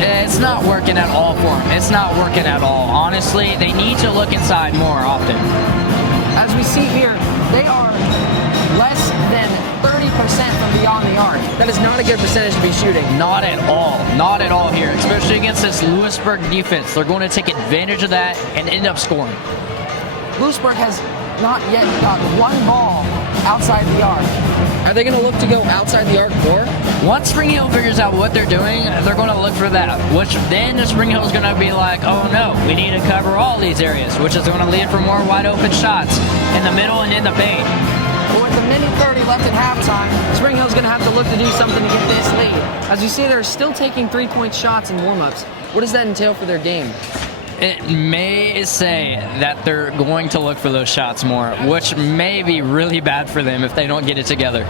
It's not working at all for them. It's not working at all. Honestly, they need to look inside more often. As we see here, they are less than 30% from beyond the arc. That is not a good percentage to be shooting. Not at all. Not at all here, especially against this Lewisburg defense. They're going to take advantage of that and end up scoring. Lewisburg has not yet got 1 ball outside the arc. Are they going to look to go outside the arc more? Once Spring Hill figures out what they're doing, they're going to look for that, which then Spring Hill is going to be like, oh no, we need to cover all these areas, which is going to lead for more wide open shots in the middle and in the paint. But with a minute 30 left at halftime, Spring Hill's going to have to look to do something to get this lead. As you see, they're still taking 3-point shots in warm-ups. What does that entail for their game? It may say that they're going to look for those shots more, which may be really bad for them if they don't get it together.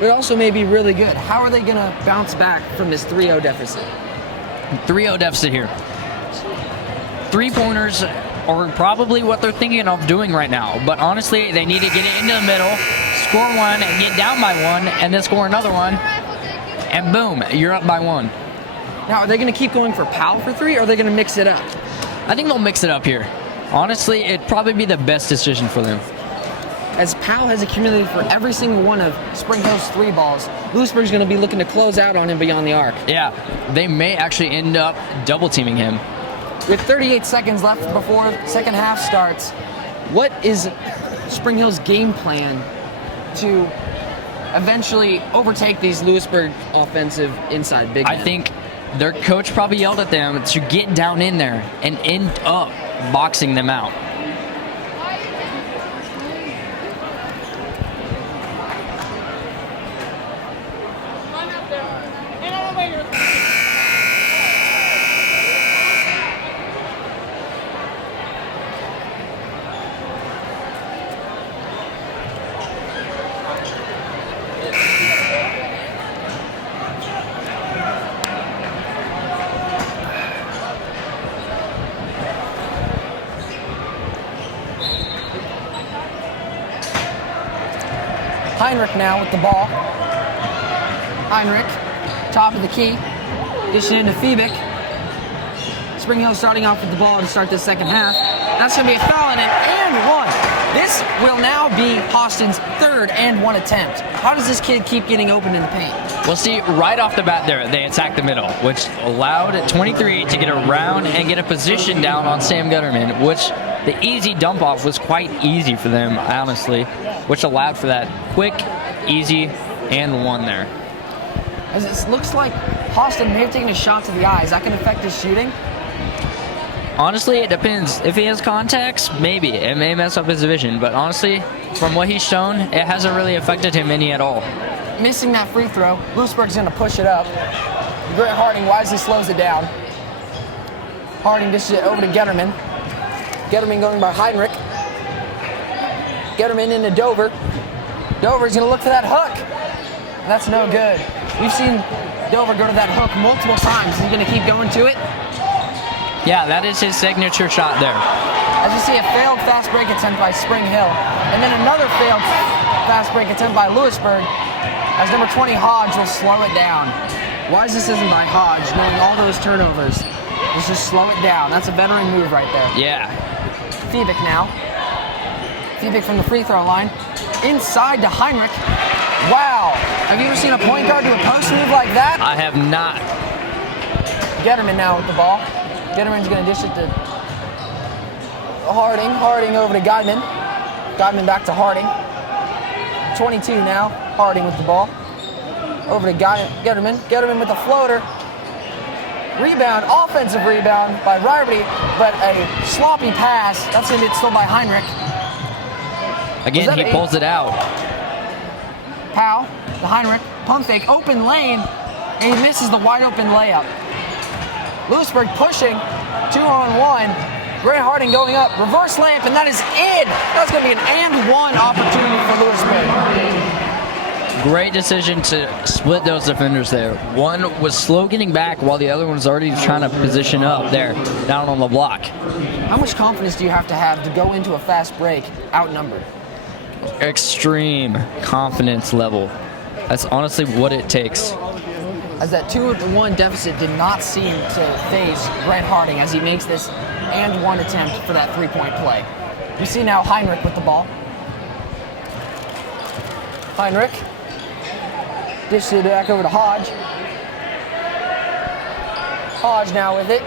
It also may be really good. How are they going to bounce back from this 3-0 deficit? 3-0 deficit here. 3-pointers are probably what they're thinking of doing right now, but honestly, they need to get it into the middle, score 1, and get down by 1, and then score another 1, and boom, you're up by 1. Now, are they going to keep going for Powell for 3, or are they going to mix it up? I think they'll mix it up here. Honestly, it'd probably be the best decision for them. As Powell has accumulated for every single one of Spring Hill's 3 balls, Lewisburg's going to be looking to close out on him beyond the arc. Yeah, they may actually end up double-teaming him. With 38 seconds left before second half starts, what is Spring Hill's game plan to eventually overtake these Lewisburg offensive inside big men? I think their coach probably yelled at them to get down in there and end up boxing them out. Heinrich now with the ball. Heinrich, top of the key, dishing into Febick. Spring Hill starting off with the ball to start this second half. That's going to be a foul and 1. This will now be Austin's 3rd and 1 attempt. How does this kid keep getting open in the paint? Well, see, right off the bat there, they attacked the middle, which allowed 23 to get around and get a position down on Sam Gutterman, which the easy dump off was quite easy for them, honestly, which allowed for that quick, easy, and 1 there. As it looks like Austin may have taken a shot to the eye. Is that going to affect his shooting? Honestly, it depends. If he has contacts, maybe. It may mess up his vision, but honestly, from what he's shown, it hasn't really affected him any at all. Missing that free throw, Lewisburg's going to push it up. Grant Harding wisely slows it down. Harding dishes it over to Getterman. Getterman going by Heinrich. Getterman into Dover. Dover's going to look for that hook. And that's no good. We've seen Dover go to that hook multiple times. He's going to keep going to it. Yeah, that is his signature shot there. As you see, a failed fast break attempt by Spring Hill. And then another failed fast break attempt by Lewisburg. As number 20, Hodge, will slow it down. Wise decision by Hodge, knowing all those turnovers. Just slow it down. That's a veteran move right there. Yeah. Fiebig now. Fiebig from the free throw line. Inside to Heinrich. Wow. Have you ever seen a point guard do a post move like that? I have not. Getterman now with the ball. Getterman's going to dish it to Harding. Harding over to Guyman. Guyman back to Harding. 22 now. Harding with the ball. Over to Getterman. Getterman with the floater. Rebound, offensive rebound by Riberty, but a sloppy pass. That's going to get stolen by Heinrich. Again, he pulls it out. Powell to Heinrich. Pump fake, open lane, and he misses the wide open layup. Lewisburg pushing, 2-on-1. Grant Harding going up, reverse layup, and that is in. That's going to be an and 1 opportunity for Lewisburg. Great decision to split those defenders there. One was slow getting back while the other one was already trying to position up there, down on the block. How much confidence do you have to go into a fast break outnumbered? Extreme confidence level. That's honestly what it takes. As that 2-1 deficit did not seem to phase Grant Harding as he makes this and 1 attempt for that 3-point play. You see now Heinrich with the ball. Heinrich dishes it back over to Hodge. Hodge now with it.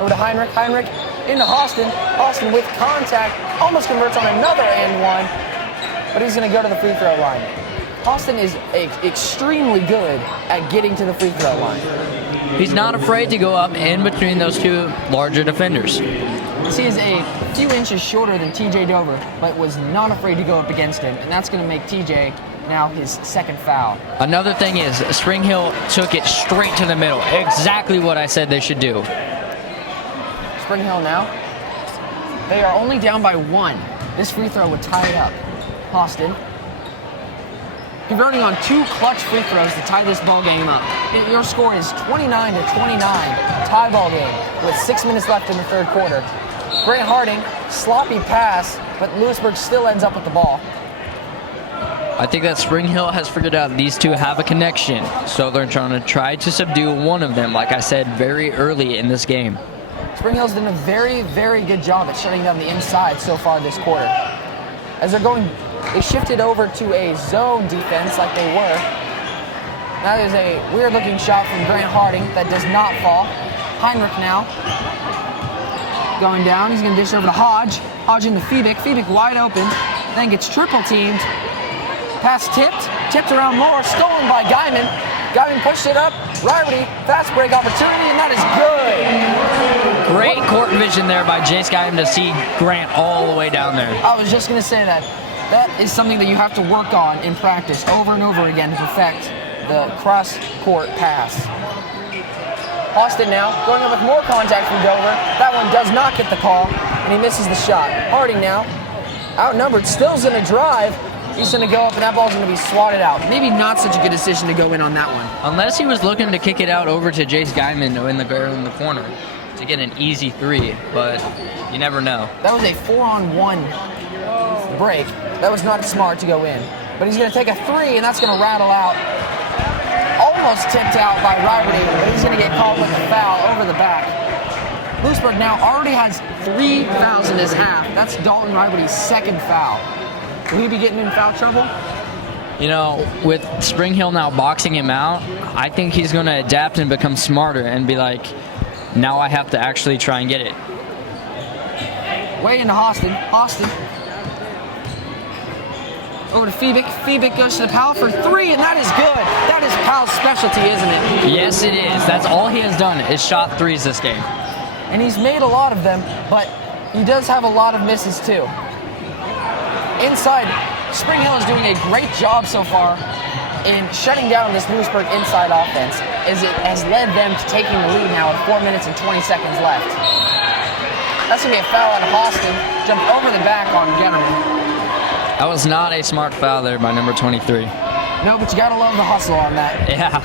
Over to Heinrich. Heinrich into Austin. Austin with contact. Almost converts on another and 1. But he's going to go to the free throw line. Austin is extremely good at getting to the free throw line. He's not afraid to go up in between those two larger defenders. He is a few inches shorter than TJ Dover, but was not afraid to go up against him, and that's going to make TJ now his 2nd foul. Another thing is, Spring Hill took it straight to the middle. Exactly what I said they should do. Spring Hill now. They are only down by 1. This free throw would tie it up. Austin converting on 2 clutch free throws to tie this ball game up. Your score is 29-29, tie ball game with 6 minutes left in the 3rd quarter. Grant Harding, sloppy pass, but Lewisburg still ends up with the ball. I think that Spring Hill has figured out these two have a connection, so they're try to subdue one of them, like I said, very early in this game. Spring Hill's done a very, very good job at shutting down the inside so far this quarter. As they shifted over to a zone defense like they were. That is a weird-looking shot from Grant Harding that does not fall. Heinrich now going down. He's going to dish over to Hodge. Hodge into Fiebig. Fiebig wide open. Then gets triple-teamed. Pass tipped around lower, stolen by Guyman. Guyman pushed it up. Riberty, fast break opportunity, and that is good. Great court vision there by Jace Guyman to see Grant all the way down there. I was just going to say that. That is something that you have to work on in practice over and over again to perfect the cross-court pass. Austin now going up with more contact from Dover. That one does not get the call, and he misses the shot. Harding now, outnumbered, still's going to drive. He's going to go up, and that ball's going to be swatted out. Maybe not such a good decision to go in on that one. Unless he was looking to kick it out over to Jace Guyman in the corner to get an easy 3, but you never know. That was a 4-on-1 break. That was not smart to go in. But he's going to take a 3, and that's going to rattle out. Almost tipped out by Riberty, but he's going to get called with a foul over the back. Lewisburg now already has 3 fouls in his half. That's Dalton Riberty's second foul. Will he be getting in foul trouble? You know, with Spring Hill now boxing him out, I think he's going to adapt and become smarter and be like, now I have to actually try and get it. Way into Austin. Austin. Over to Feebick. Feebick goes to the Powell for 3, and that is good. That is Powell's specialty, isn't it? Yes, it is. That's all he has done is shot threes this game. And he's made a lot of them, but he does have a lot of misses too. Inside, Spring Hill is doing a great job so far in shutting down this Lewisburg inside offense, as it has led them to taking the lead now with 4 minutes and 20 seconds left. That's going to be a foul on Austin. Jumped over the back on Getterman. That was not a smart foul there by number 23. No, but you got to love the hustle on that. Yeah.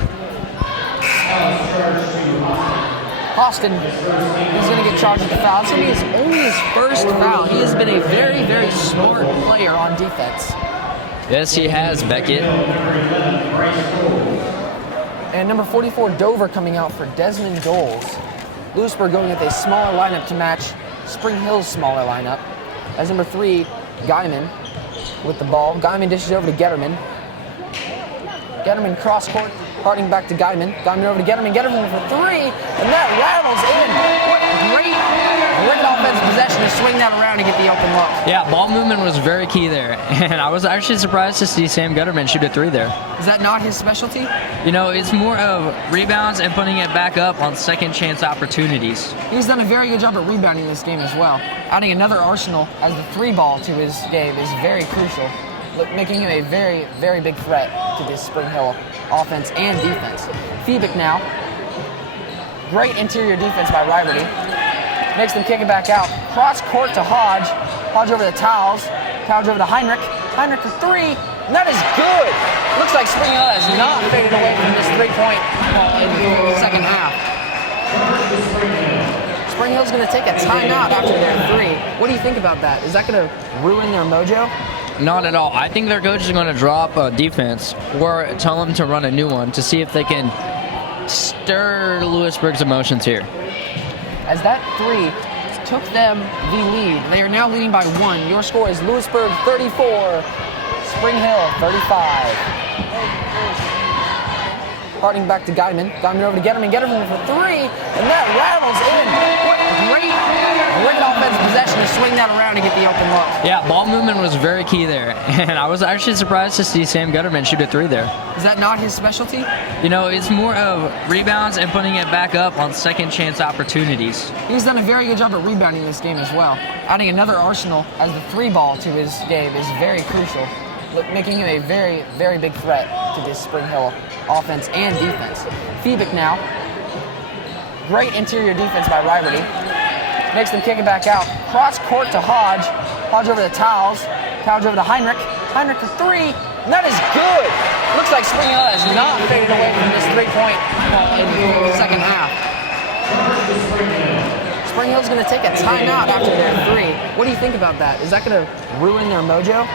Austin is going to get charged with the foul. It's going to be only his first foul. He has been a very, very smart player on defense. Yes, he has, Beckett. And number 44, Dover, coming out for Desmond Doles. Lewisburg going with a smaller lineup to match Spring Hill's smaller lineup. As number 3, Guyman with the ball. Guyman dishes over to Getterman. Getterman cross court, Harding back to Guyman. Guyman over to Getterman. Getterman for 3, and that rattles in. What great offensive possession to swing that around and get the open look. Yeah, ball movement was very key there, and I was actually surprised to see Sam Gutterman shoot a 3 there. Is that not his specialty? You know, it's more of rebounds and putting it back up on second chance opportunities. He's done a very good job at rebounding this game as well. Adding another arsenal as the 3 ball to his game is very crucial, making him a very, very big threat to this Spring Hill offense and defense. Feebick now. Great interior defense by Riberty. Makes them kick it back out. Cross court to Hodge. Hodge over to Towles. Towles over to Heinrich. Heinrich for 3, and that is good. Looks like Spring Hill has not faded away from this 3-point in the second half. Spring Hill's going to take a timeout after their 3. What do you think about that? Is that going to ruin their mojo? Not at all. I think their coach is going to drop a defense or tell them to run a new one to see if they can stir Lewisburg's emotions here. As that 3 took them the lead. They are now leading by 1. Your score is Lewisburg 34, Spring Hill 35. Harding back to Guyman. Guyman over to Getterman. Getterman for 3, and that rattles in. What great offensive possession to swing that around and get the open look. Yeah, ball movement was very key there, and I was actually surprised to see Sam Gutterman shoot a 3 there. Is that not his specialty? You know, it's more of rebounds and putting it back up on second chance opportunities. He's done a very good job at rebounding this game as well. Adding another arsenal as the 3 ball to his game is very crucial, making him a very, very big threat to this Spring Hill offense and defense. Feebick now. Great interior defense by Riberty. Makes them kick it back out. Cross court to Hodge. Hodge over to Towles. Towles over to Heinrich. Heinrich for 3, and that is good. Looks like Spring Hill has not faded away from this 3-point in the second half. Spring Hill's going to take a timeout after their 3. What do you think about that? Is that going to ruin their mojo?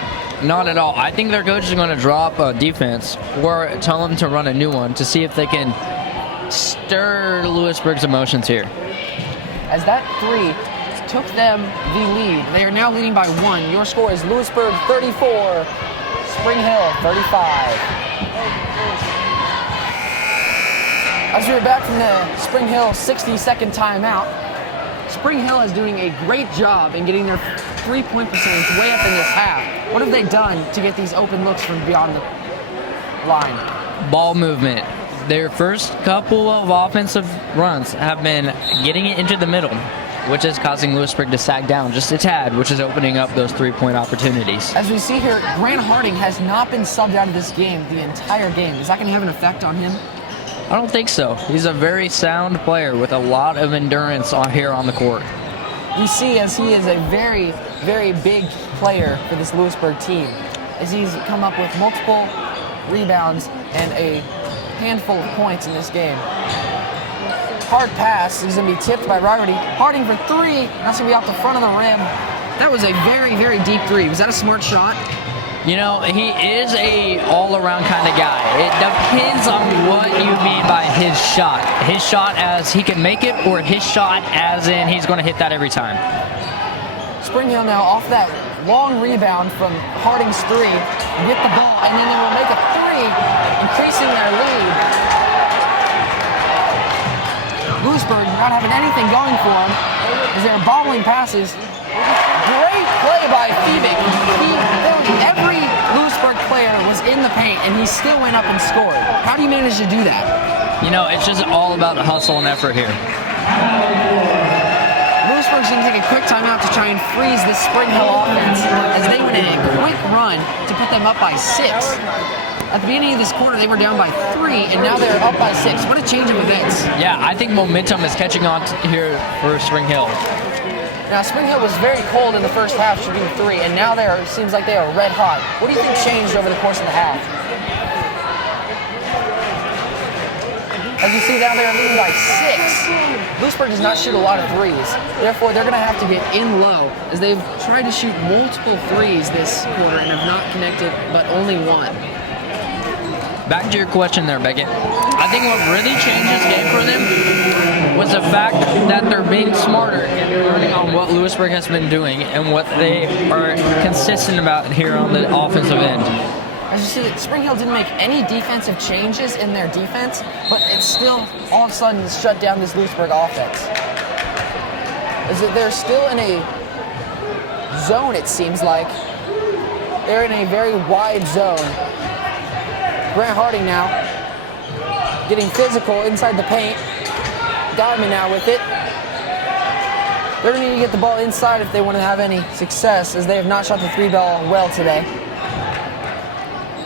Not at all. I think their coach is going to drop a defense or tell them to run a new one to see if they can stir Lewisburg's emotions here. As that 3 took them the lead. They are now leading by 1. Your score is Lewisburg 34, Spring Hill 35. As we are back from the Spring Hill 60-second timeout, Spring Hill is doing a great job in getting their 3-point percentage way up in this half. What have they done to get these open looks from beyond the line? Ball movement. Their first couple of offensive runs have been getting it into the middle, which is causing Lewisburg to sag down just a tad, which is opening up those 3-point opportunities. As we see here, Grant Harding has not been subbed out of this game the entire game. Is that going to have an effect on him? I don't think so. He's a very sound player with a lot of endurance here on the court. We see as he is a very, very big player for this Lewisburg team, as he's come up with multiple rebounds and a handful of points in this game. Hard pass is going to be tipped by Riberty. Harding for 3. That's going to be off the front of the rim. That was a very, very deep 3. Was that a smart shot? You know, he is a all-around kind of guy. It depends on what you mean by his shot. His shot as he can make it, or his shot as in he's going to hit that every time. Spring Hill now off that long rebound from Harding's three, get the ball, and then they will make a three, increasing their lead. Lewisburg not having anything going for them as they're bobbling passes. Great play by Fevick. Every Lewisburg player was in the paint, and he still went up and scored. How do you manage to do that? You know, it's just all about the hustle and effort here. Lewisburg's going to take a quick timeout to try and freeze this Spring Hill offense as they went in a quick run to put them up by 6. At the beginning of this quarter, they were down by 3, and now they're up by 6. What a change of events. Yeah, I think momentum is catching on here for Spring Hill. Now, Spring Hill was very cold in the first half shooting 3, and now it seems like they are red hot. What do you think changed over the course of the half? As you see, now they're leading by 6. Lewisburg does not shoot a lot of threes. Therefore, they're going to have to get in low as they've tried to shoot multiple threes this quarter and have not connected, but only one. Back to your question there, Beckett. I think what really changed this game for them was the fact that they're being smarter and learning on what Lewisburg has been doing and what they are consistent about here on the offensive end. As you see, Spring Hill didn't make any defensive changes in their defense, but it's still all of a sudden shut down this Lewisburg offense. Is that they're still in a zone, it seems like. They're in a very wide zone. Grant Harding now getting physical inside the paint. Diamond now with it. They're going to need to get the ball inside if they want to have any success, as they have not shot the 3-ball well today.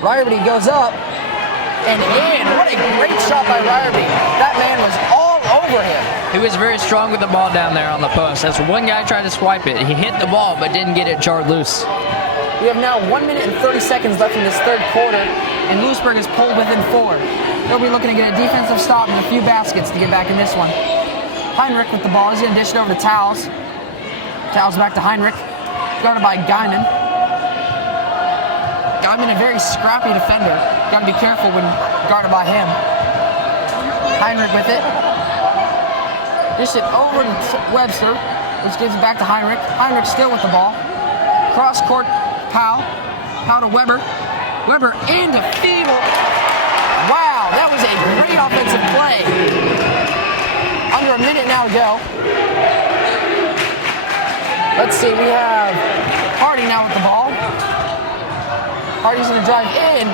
Ryerby goes up and in. What a great shot by Ryerby. That man was all over him. He was very strong with the ball down there on the post. As one guy tried to swipe it, he hit the ball but didn't get it jarred loose. We have now 1 minute and 30 seconds left in this third quarter, and Lewisburg is pulled within 4. They'll be looking to get a defensive stop and a few baskets to get back in this one. Heinrich with the ball. He's going to dish it over to Towles. Towles back to Heinrich. Guarded by Guyman. Guyman, a very scrappy defender. Got to be careful when guarded by him. Heinrich with it. Dish it over to Webster, which gives it back to Heinrich. Heinrich still with the ball. Cross court, Powell. Powell to Weber. Weber into Feeble. Wow, that was a great offensive play. Under a minute now to go. Let's see, we have Harding now with the ball. Harding's going to drive in.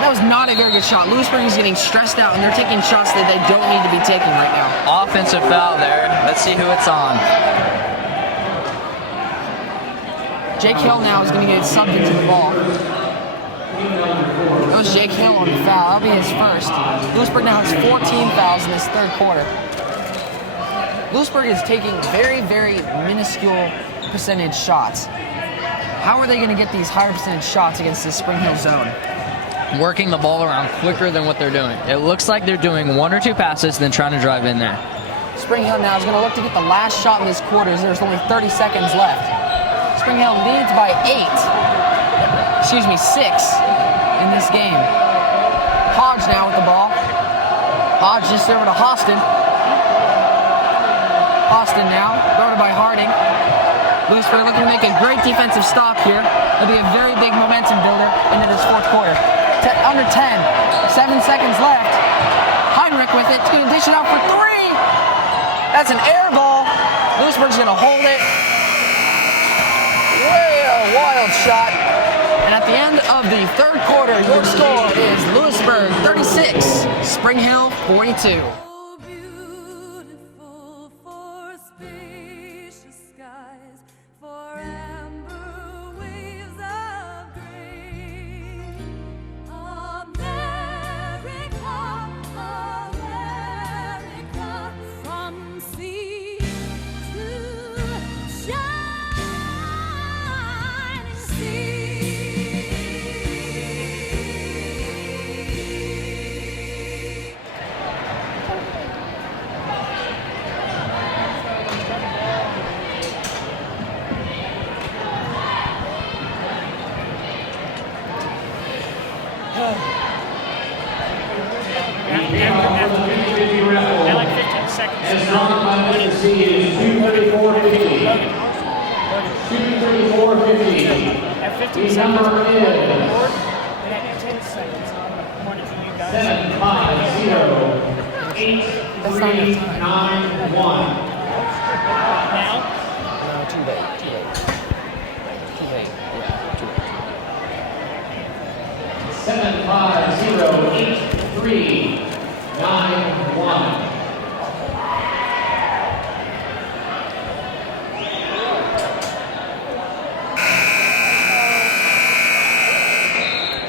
That was not a very good shot. Lewisburg is getting stressed out, and they're taking shots that they don't need to be taking right now. Offensive foul there. Let's see who it's on. Jake Hill now is going to get subbed into the ball. That was Jake Hill on the foul. That'll be his first. Lewisburg now has 14 fouls in this third quarter. Lewisburg is taking very, very minuscule percentage shots. How are they going to get these higher percentage shots against this Spring Hill zone? Working the ball around quicker than what they're doing. It looks like they're doing 1 or 2 passes, then trying to drive in there. Spring Hill now is going to look to get the last shot in this quarter as there's only 30 seconds left. Spring Hill leads by 6 in this game. Hodge now with the ball. Hodge just over to Austin. Austin now, guarded by Harding. Lewisburg looking to make a great defensive stop here. It'll be a very big momentum builder into this fourth quarter. Under 10, 7 seconds left. Heinrich with it, going to dish it out for 3. That's an air ball. Lewisburg's going to hold it. A wild shot. And at the end of the third quarter, your score is Lewisburg 36, Spring Hill 42. So beautiful for spacious skies, for amber waves of grain. America, America, from sea to shining sea. As drawn by Mr. C is 234.50. 234.50. At 15 The seconds, number is and at 10 seconds, corner for you guys. 7508391. Now, No, too late. Too late. Too late. Yeah, too late. 7508391.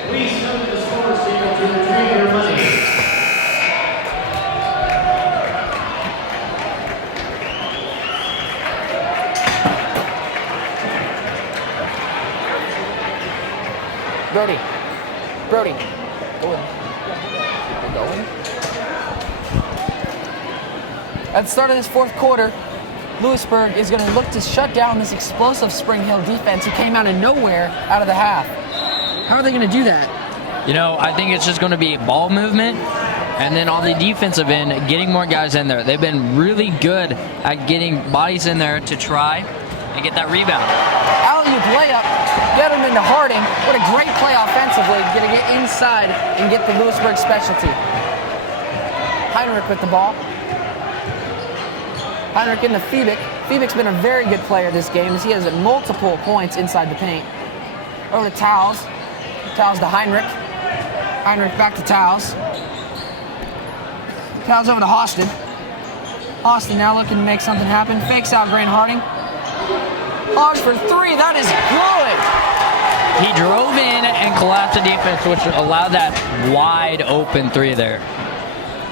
Please come to the score table to retrieve your money. Brody. Brody. Going. We're going. At the start of this fourth quarter, Lewisburg is going to look to shut down this explosive Spring Hill defense who came out of nowhere out of the half. How are they going to do that? You know, I think it's just going to be ball movement, and then on the defensive end, getting more guys in there. They've been really good at getting bodies in there to try and get that rebound. Alley-oop layup, get him into Harding. What a great play offensively, getting it inside and get the Lewisburg specialty. Heinrich with the ball. Heinrich into Fiebig. Fiebig's been a very good player this game as he has multiple points inside the paint. Over to Towles. Towles to Heinrich. Heinrich back to Towles. Towles over to Austin. Austin now looking to make something happen. Fakes out Grant Harding. Hodge for three. That is glowing. He drove in and collapsed the defense, which allowed that wide open three there.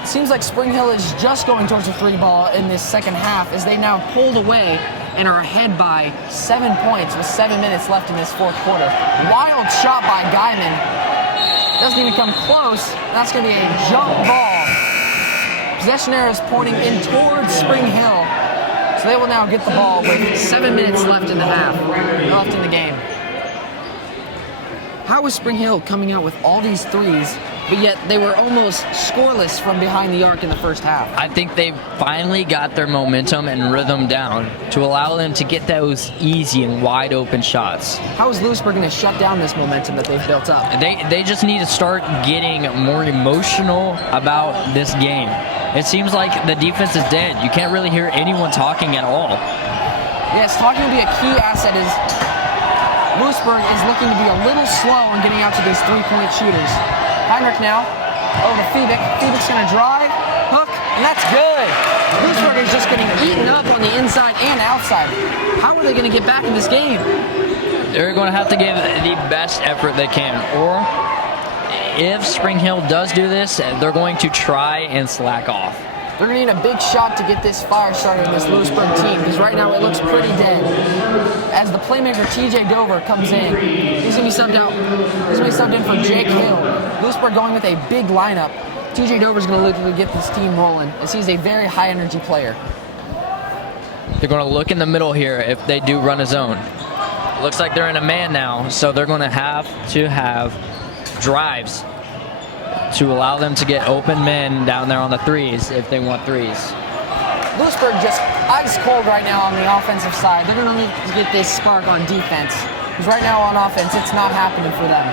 Seems like Spring Hill is just going towards the three ball in this second half as they now pulled away and are ahead by 7 points with 7 minutes left in this fourth quarter. Wild shot by Guyman. Doesn't even come close. That's going to be a jump ball. Possession arrow is pointing in towards Spring Hill. So they will now get the ball with 7 minutes left in the half, left in the game. How is Spring Hill coming out with all these threes, but yet they were almost scoreless from behind the arc in the first half? I think they finally got their momentum and rhythm down to allow them to get those easy and wide open shots. How is Lewisburg going to shut down this momentum that they've built up? They just need to start getting more emotional about this game. It seems like the defense is dead. You can't really hear anyone talking at all. Yes, talking will be a key asset as Lewisburg is looking to be a little slow in getting out to these three-point shooters. Heinrich now, over to Fiebig. Fiebig's going to drive, hook, and that's good. Lewisburg is just getting eaten up on the inside and outside. How are they going to get back in this game? They're going to have to give the best effort they can. Or if Spring Hill does do this, they're going to try and slack off. They're going to need a big shot to get this fire started in this Lewisburg team because right now it looks pretty dead. As the playmaker TJ Dover comes in, he's going to be subbed out. He's going to be subbed in for Jake Hill. Lewisburg going with a big lineup. TJ Dover's going to look to get this team rolling as he's a very high energy player. They're going to look in the middle here if they do run a zone. Looks like they're in a man now, so they're going to have drives to allow them to get open men down there on the threes if they want threes. Lewisburg just ice cold right now on the offensive side. They're going to need to get this spark on defense because right now on offense it's not happening for them.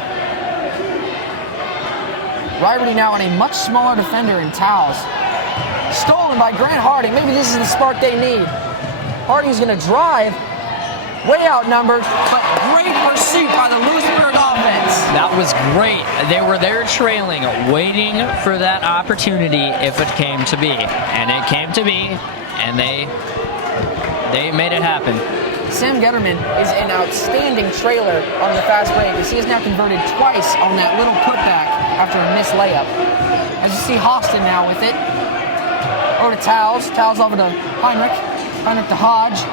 Riberty now on a much smaller defender in Towles. Stolen by Grant Harding. Maybe this is the spark they need. Harding's going to drive. Way outnumbered, but great pursuit by the Lewisburg offense. That was great. They were there trailing, waiting for that opportunity if it came to be. And it came to be, and they made it happen. Sam Getterman is an outstanding trailer on the fast break as he has now converted twice on that little putback after a missed layup. As you see Hostin now with it. Over to Towles. Towles over to Heinrich. Heinrich to Hodge.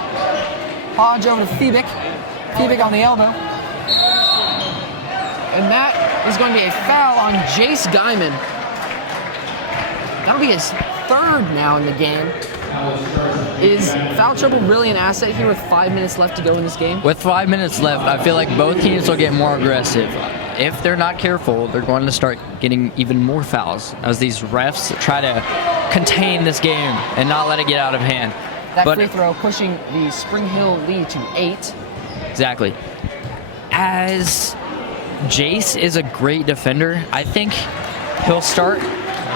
Hodge over to Fiebig. Fiebig on the elbow. And that is going to be a foul on Jace Guyman. That'll be his third now in the game. Is foul trouble really an asset here with 5 minutes left to go in this game? With 5 minutes left, I feel like both teams will get more aggressive. if they're not careful, they're going to start getting even more fouls as these refs try to contain this game and not let it get out of hand. That But- free throw pushing the Spring Hill lead to 8. Exactly. As Jace is a great defender, I think he'll start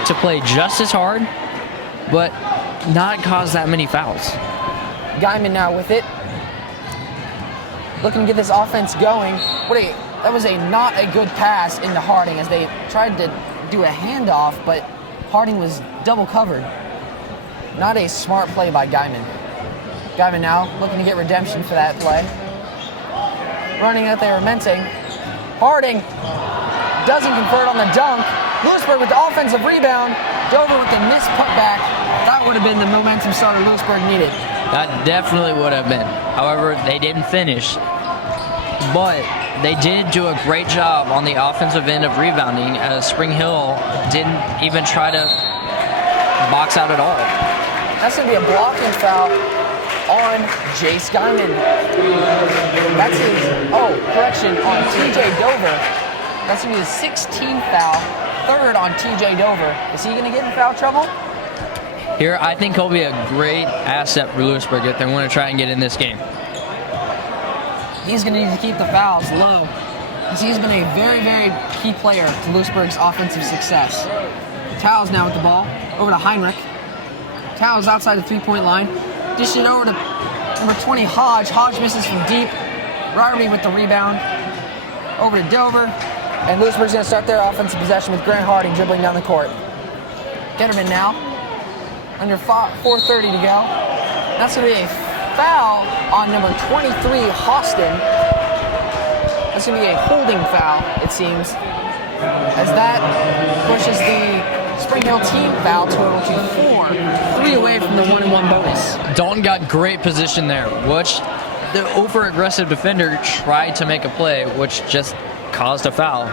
to play just as hard, but not cause that many fouls. Guyman now with it. Looking to get this offense going. That was not a good pass into Harding as they tried to do a handoff, but Harding was double covered. Not a smart play by Guyman. Guyman now looking to get redemption for that play. Running out there, Menting. Harding doesn't convert on the dunk. Lewisburg with the offensive rebound. Dover with the missed putback. That would have been the momentum starter Lewisburg needed. That definitely would have been. However, they didn't finish. But they did do a great job on the offensive end of rebounding as Spring Hill didn't even try to box out at all. That's going to be a blocking foul on Jace Guyman. That's his, correction, on TJ Dover. That's going to be his 16th foul, third on TJ Dover. Is he going to get in foul trouble? Here, I think he'll be a great asset for Lewisburg if they want to try and get in this game. He's going to need to keep the fouls low, because he's been a very, very key player to Lewisburg's offensive success. Towles now with the ball, over to Heinrich. Towles outside the three-point line. Dish it over to number 20, Hodge. Hodge misses from deep. Ryrie with the rebound. Over to Dover. And Lewisburg's going to start their offensive possession with Grant Harding dribbling down the court. Getterman now. Under 4:30 to go. That's going to be a foul on number 23, Austin. That's going to be a holding foul, it seems, as that pushes the Spring Hill team foul total to 4, 3 away from the 1-1 bonus. Dalton got great position there, which the over-aggressive defender tried to make a play, which just caused a foul.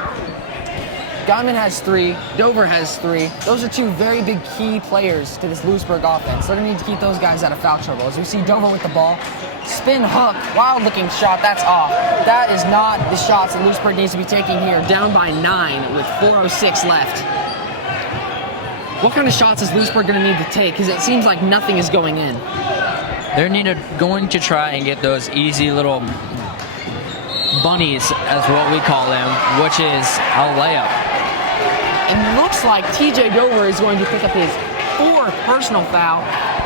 Guyman has 3, Dover has 3. Those are 2 very big key players to this Lewisburg offense. They're going to need to keep those guys out of foul trouble. As we see Dover with the ball, spin hook, wild-looking shot, that's off. That is not the shots that Lewisburg needs to be taking here, down by 9 with 4:06 left. What kind of shots is Lewisburg going to need to take? Because it seems like nothing is going in. They're going to try and get those easy little bunnies, as what we call them, which is a layup. It looks like TJ Dover is going to pick up his 4th personal foul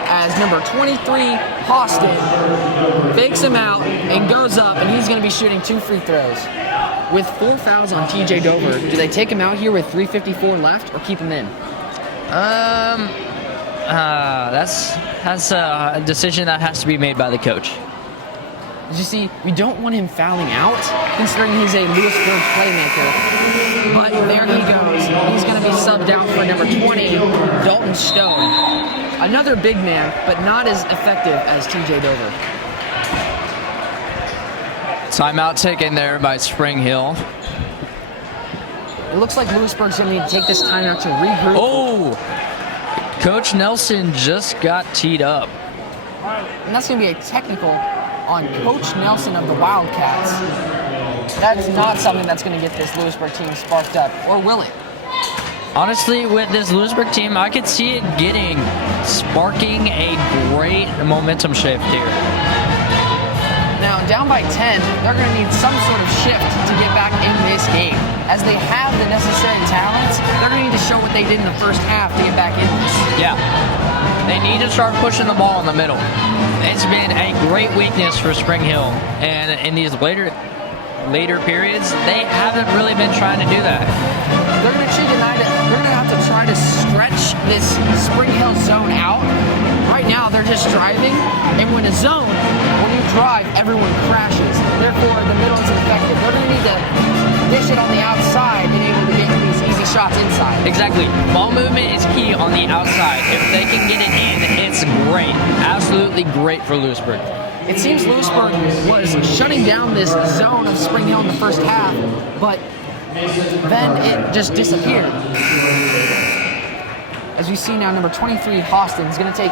as number 23, Austin, fakes him out and goes up, and he's going to be shooting 2 free throws. With 4 fouls on TJ Dover, do they take him out here with 3:54 left or keep him in? That's a decision that has to be made by the coach. You see, we don't want him fouling out, considering he's a Lewisburg playmaker. But there he goes. He's going to be subbed out for number 20, Dalton Stone. Another big man, but not as effective as TJ Dover. Timeout taken there by Spring Hill. It looks like Lewisburg's going to need to take this timeout to regroup. Oh! Coach Nelson just got teed up. And that's going to be a technical on Coach Nelson of the Wildcats. That's not something that's going to get this Lewisburg team sparked up, or will it? Honestly, with this Lewisburg team, I could see it sparking a great momentum shift here. Now, down by 10, they're going to need some sort of shift to get back in this game. As they have the necessary talents, they're going to need to show what they did in the first half to get back in this. Yeah. They need to start pushing the ball in the middle. It's been a great weakness for Spring Hill, and in these later periods, they haven't really been trying to do that. They're going to have to try to stretch this Spring Hill zone out. Right now, they're just driving, and when you drive, everyone crashes. Therefore, the middle isn't effective. They're going to need to dish it on the outside and able to get these easy shots inside. Exactly. Ball movement is key on the outside. If they can get it in, it's great. Absolutely great for Lewisburg. It seems Lewisburg was shutting down this zone of Spring Hill in the first half, but then it just disappeared. As we see now, number 23, Austin, is going to take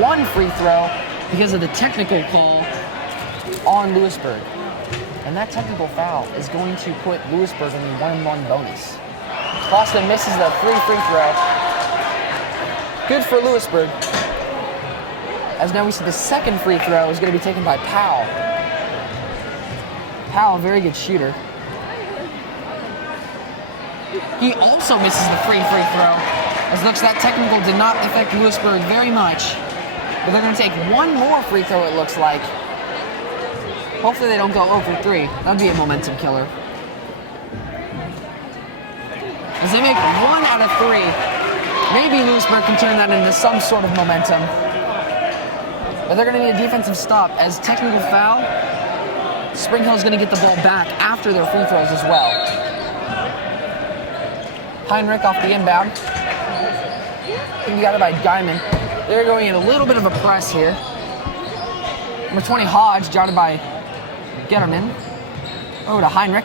1 free throw because of the technical call on Lewisburg. And that technical foul is going to put Lewisburg in the 1-1 bonus. Boston misses the free throw. Good for Lewisburg. As now we see the second free throw is going to be taken by Powell. Powell, very good shooter. He also misses the free throw. As looks that technical did not affect Lewisburg very much. But they're going to take one more free throw, it looks like. Hopefully they don't go 0 for 3. That would be a momentum killer. As they make 1 out of 3, maybe Lewisburg can turn that into some sort of momentum. But they're going to need a defensive stop as technical foul. Spring Hill's going to get the ball back after their free throws as well. Heinrich off the inbound. He got it by Guyman. They're going in a little bit of a press here. Number 20, Hodge, jotted by Getterman. Over to Heinrich.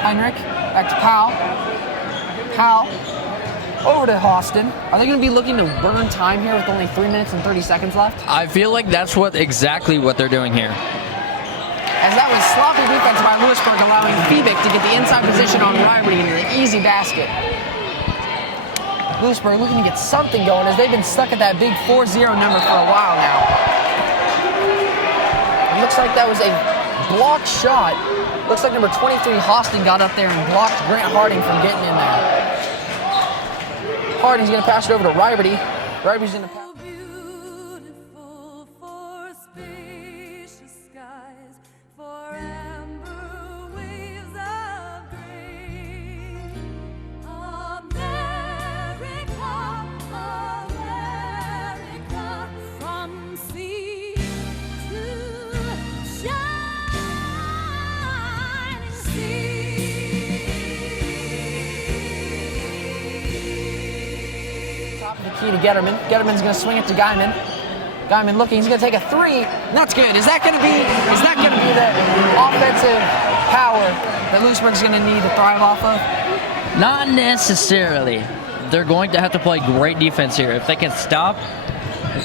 Heinrich, back to Powell. Powell, over to Austin. Are they going to be looking to burn time here with only 3 minutes and 30 seconds left? I feel like that's exactly what they're doing here. As that was sloppy defense by Lewisburg, allowing Febick to get the inside position on Rivalry into the easy basket. Lewisburg looking to get something going as they've been stuck at that big 4-0 number for a while now. It looks like that was a blocked shot. Looks like number 23, Austin, got up there and blocked Grant Harding from getting in there. Harding's going to pass it over to Riverty. Riverty's going to pass. Beautiful for spacious skies, for amber waves of grain. America, America, from sea to shining sea. Top of the key to Getterman. Getterman's going to swing it to Guyman. Guyman looking, he's going to take a 3. And that's good. Is that going to be the offensive power that Lewisburg's going to need to thrive off of? Not necessarily. They're going to have to play great defense here. If they can stop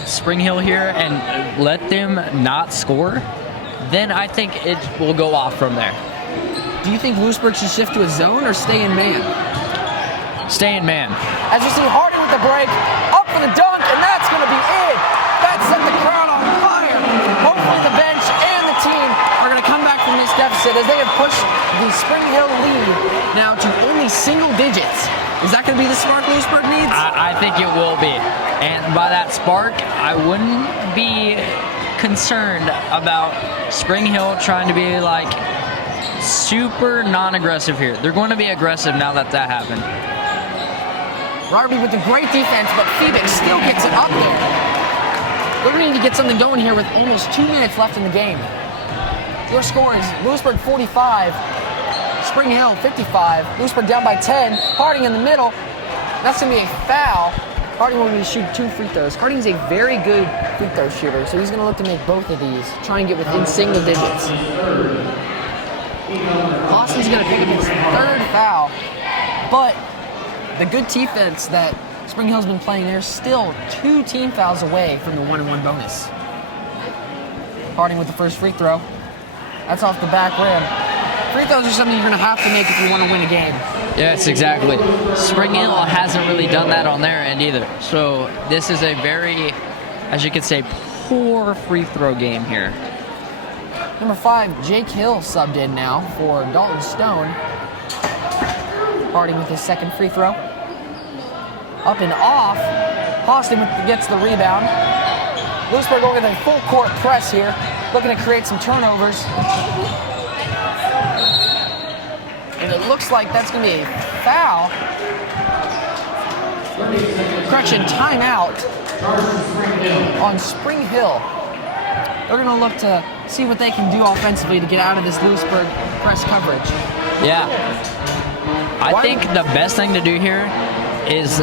Spring Hill here and let them not score, then I think it will go off from there. Do you think Lewisburg should shift to a zone or stay in man? Stay in man. As you see Harding with the break, up for the dunk, and that's going to be it. That set the crowd on fire. Hopefully the bench and the team are going to come back from this deficit as they have pushed the Spring Hill lead now to only single digits. Is that going to be the spark Lewisburg needs? I think it will be. And by that spark, I wouldn't be concerned about Spring Hill trying to be like super non-aggressive here. They're going to be aggressive now that happened. Rarby with a great defense, but Febick still gets it up there. They're going to need to get something going here with almost 2 minutes left in the game. Your score is Lewisburg 45, Spring Hill 55. Lewisburg down by 10. Harding in the middle. That's going to be a foul. Harding will need to shoot 2 free throws. Harding's a very good free throw shooter, so he's going to look to make both of these, try and get within single digits. Austin's going to pick up his 3rd foul, but the good defense that Spring Hill's been playing, they're still 2 team fouls away from the 1-1 bonus. Harding with the first free throw. That's off the back rim. Free throws are something you're going to have to make if you want to win a game. Yes, exactly. Spring Hill hasn't really done that on their end either. So this is a very, as you could say, poor free throw game here. Number 5, Jake Hill subbed in now for Dalton Stone. Harding with his 2nd free throw. Up and off. Austin gets the rebound. Lewisburg going with a full court press here, looking to create some turnovers. And it looks like that's going to be a foul. Correction, timeout on Spring Hill. They're going to look to see what they can do offensively to get out of this Lewisburg press coverage. Yeah. I think the best thing to do here is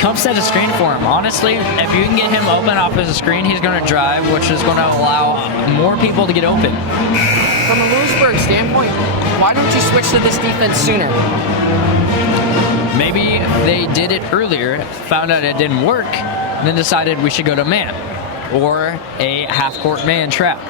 come set a screen for him. Honestly, if you can get him open off of the screen, he's going to drive, which is going to allow more people to get open. From a Lewisburg standpoint, why don't you switch to this defense sooner? Maybe they did it earlier, found out it didn't work, and then decided we should go to man or a half-court man trap.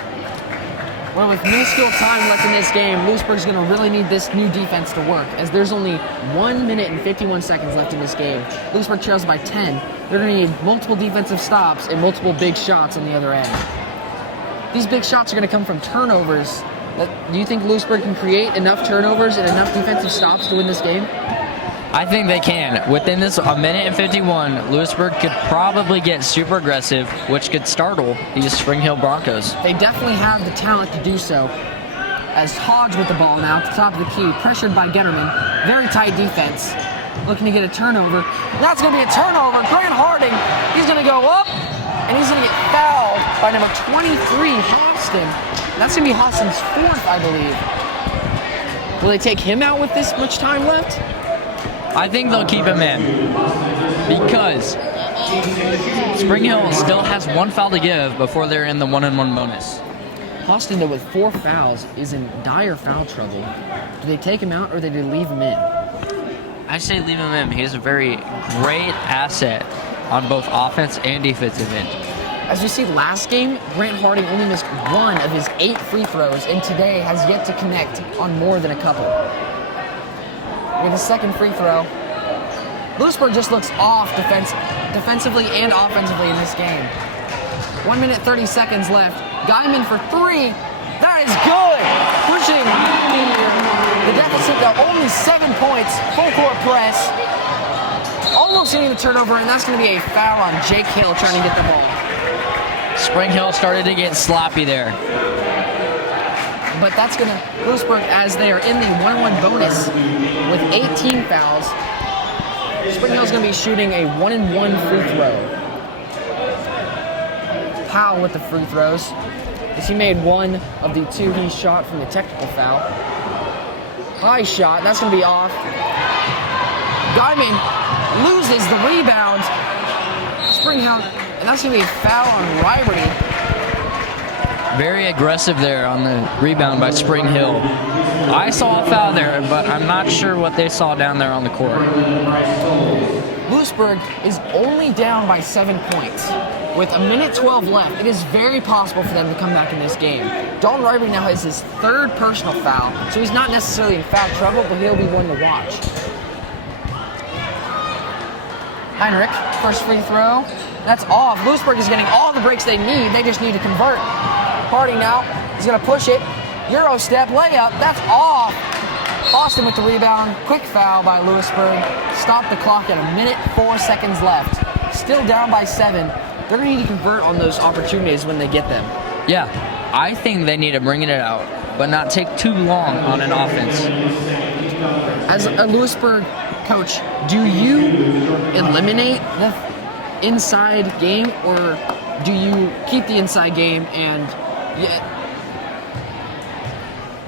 Well, with minuscule time left in this game, Lewisburg's going to really need this new defense to work, as there's only 1 minute and 51 seconds left in this game. Lewisburg trails by 10. They're going to need multiple defensive stops and multiple big shots on the other end. These big shots are going to come from turnovers. Do you think Lewisburg can create enough turnovers and enough defensive stops to win this game? I think they can. Within this 1 minute and 51, Lewisburg could probably get super aggressive, which could startle these Spring Hill Broncos. They definitely have the talent to do so. As Hodge with the ball now at the top of the key, pressured by Getterman. Very tight defense. Looking to get a turnover. That's going to be a turnover. Grant Harding, he's going to go up, and he's going to get fouled by number 23, Hostin. That's going to be Hostin's 4th, I believe. Will they take him out with this much time left? I think they'll keep him in because Spring Hill still has 1 foul to give before they're in the 1-on-1 bonus. Hostin, though, with 4 fouls, is in dire foul trouble. Do they take him out or do they leave him in? I say leave him in. He's a very great asset on both offense and defensive end. As we see last game, Grant Harding only missed 1 of his 8 free throws, and today has yet to connect on more than a couple. With a second free throw, Lewisburg just looks off defensively and offensively in this game. 1 minute, 30 seconds left. Guyman for 3. That is good! Pushing the deficit to only 7 points. Full court press. Almost getting the turnover, and that's going to be a foul on Jake Hill trying to get the ball. Spring Hill started to get sloppy there. But that's going to Lewisburg, as they are in the 1-on-1 bonus with 18 fouls. Spring Hill's going to be shooting a 1-and-1 free throw. Powell with the free throws, as he made 1 of the 2 he shot from the technical foul. High shot, that's going to be off. Guyman loses the rebound. Spring Hill, and that's going to be a foul on Riberty. Very aggressive there on the rebound by Spring Hill. I saw a foul there, but I'm not sure what they saw down there on the court. Lewisburg is only down by 7 points. With 1 minute 12 left, it is very possible for them to come back in this game. Dalton Riberty now has his 3rd personal foul, so he's not necessarily in foul trouble, but he'll be one to watch. Heinrich, first free throw. That's off. Lewisburg is getting all the breaks they need. They just need to convert. Harding now, he's going to push it. Euro step, layup, that's off. Austin with the rebound. Quick foul by Lewisburg. Stop the clock at 1 minute, 4 seconds left. Still down by 7. They're going to need to convert on those opportunities when they get them. Yeah, I think they need to bring it out, but not take too long on an offense. As a Lewisburg coach, do you eliminate the inside game, or do you keep the inside game and...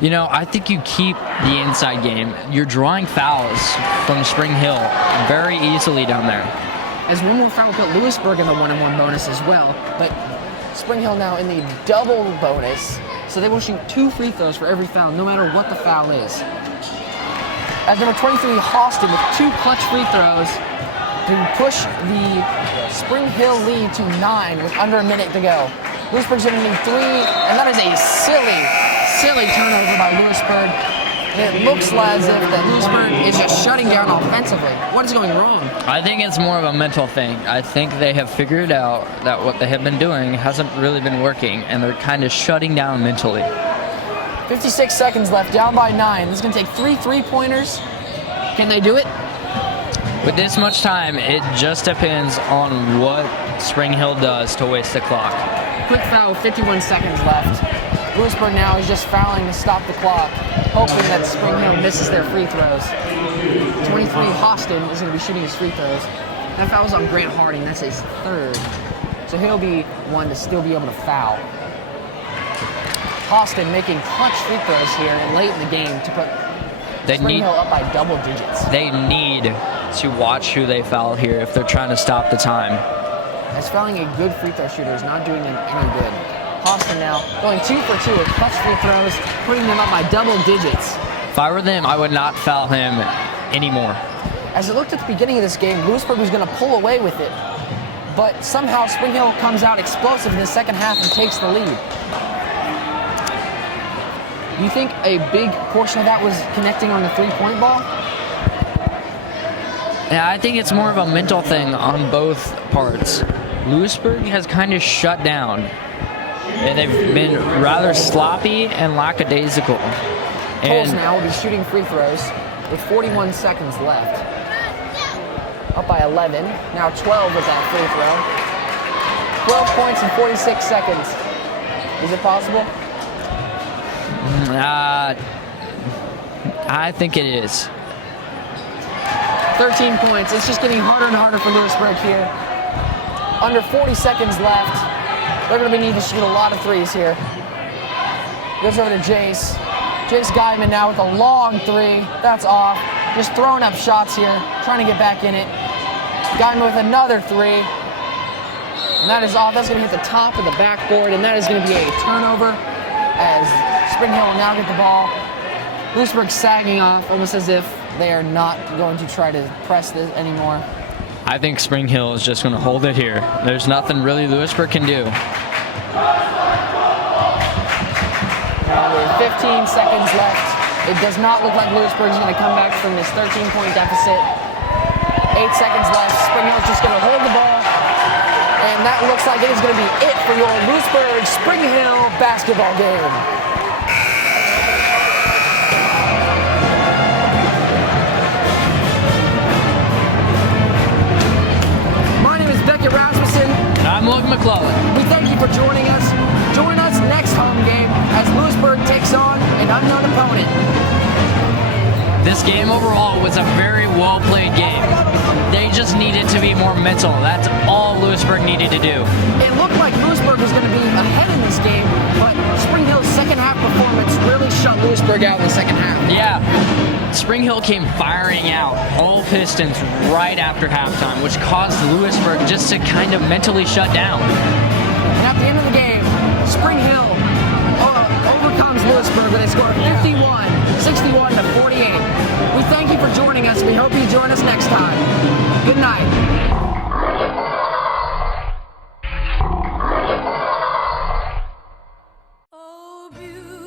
You know, I think you keep the inside game. You're drawing fouls from Spring Hill very easily down there. As one more foul will put Lewisburg in the 1-on-1 bonus as well, but Spring Hill now in the double bonus, so they will shoot 2 free throws for every foul, no matter what the foul is. As number 23, Hostin with 2 clutch free throws to push the Spring Hill lead to 9 with under a minute to go. Lewisburg's going to need 3, and that is a silly turnover by Lewisburg. It looks as if that Lewisburg is just shutting down offensively. What is going wrong? I think it's more of a mental thing. I think they have figured out that what they have been doing hasn't really been working, and they're kind of shutting down mentally. 56 seconds left, down by 9. This is going to take 3 3-pointers. Can they do it? With this much time, it just depends on what Spring Hill does to waste the clock. Quick foul with 51 seconds left. Lewisburg now is just fouling to stop the clock, hoping that Spring Hill misses their free throws. 23, Hostin is going to be shooting his free throws. That foul was on Grant Harding. That's his 3rd. So he'll be one to still be able to foul. Hostin making clutch free throws here and late in the game to put Spring Hill up by double digits. They need to watch who they foul here if they're trying to stop the time. As fouling a good free throw shooter is not doing them any good. Hostin now going 2 for 2 with clutch free throws, putting them up by double digits. If I were them, I would not foul him anymore. As it looked at the beginning of this game, Lewisburg was going to pull away with it, but somehow Spring Hill comes out explosive in the second half and takes the lead. Do you think a big portion of that was connecting on the three-point ball? Yeah, I think it's more of a mental thing on both parts. Lewisburg has kind of shut down, and they've been rather sloppy and lackadaisical. Coles now will be shooting free throws with 41 seconds left. Up by 11, now 12 with that free throw. 12 points in 46 seconds. Is it possible? I think it is. 13 points. It's just getting harder and harder for Lewisburg here. Under 40 seconds left. They're going to be needing to shoot a lot of threes here. Goes over to Jace. Jace Guyman now with a long three. That's off. Just throwing up shots here, trying to get back in it. Guyman with another three. And that is off. That's going to hit the top of the backboard, and that is going to be a turnover as Spring Hill will now get the ball. Lewisburg sagging off, almost as if they are not going to try to press this anymore. I think Spring Hill is just going to hold it here. There's nothing really Lewisburg can do. With 15 seconds left, it does not look like Lewisburg is going to come back from this 13-point deficit. 8 seconds left. Spring Hill is just going to hold the ball. And that looks like it is going to be it for your Lewisburg Spring Hill basketball game. My name is Beckett Rasmussen. And I'm Logan McLellan. We thank you for joining us. Join us next home game as Lewisburg takes on an unknown opponent. This game overall was a very well-played game. They just needed to be more mental. That's all Lewisburg needed to do. It looked like Lewisburg was going to be ahead in this game, but Spring Hill's second half performance really shut Lewisburg out in the second half. Yeah, Spring Hill came firing out all pistons right after halftime, which caused Lewisburg just to kind of mentally shut down. And at the end of the game, Spring Hill overcomes Lewisburg with a score of 61 to 48. We thank you for joining us. We hope you join us next time. Good night. Oh, beautiful.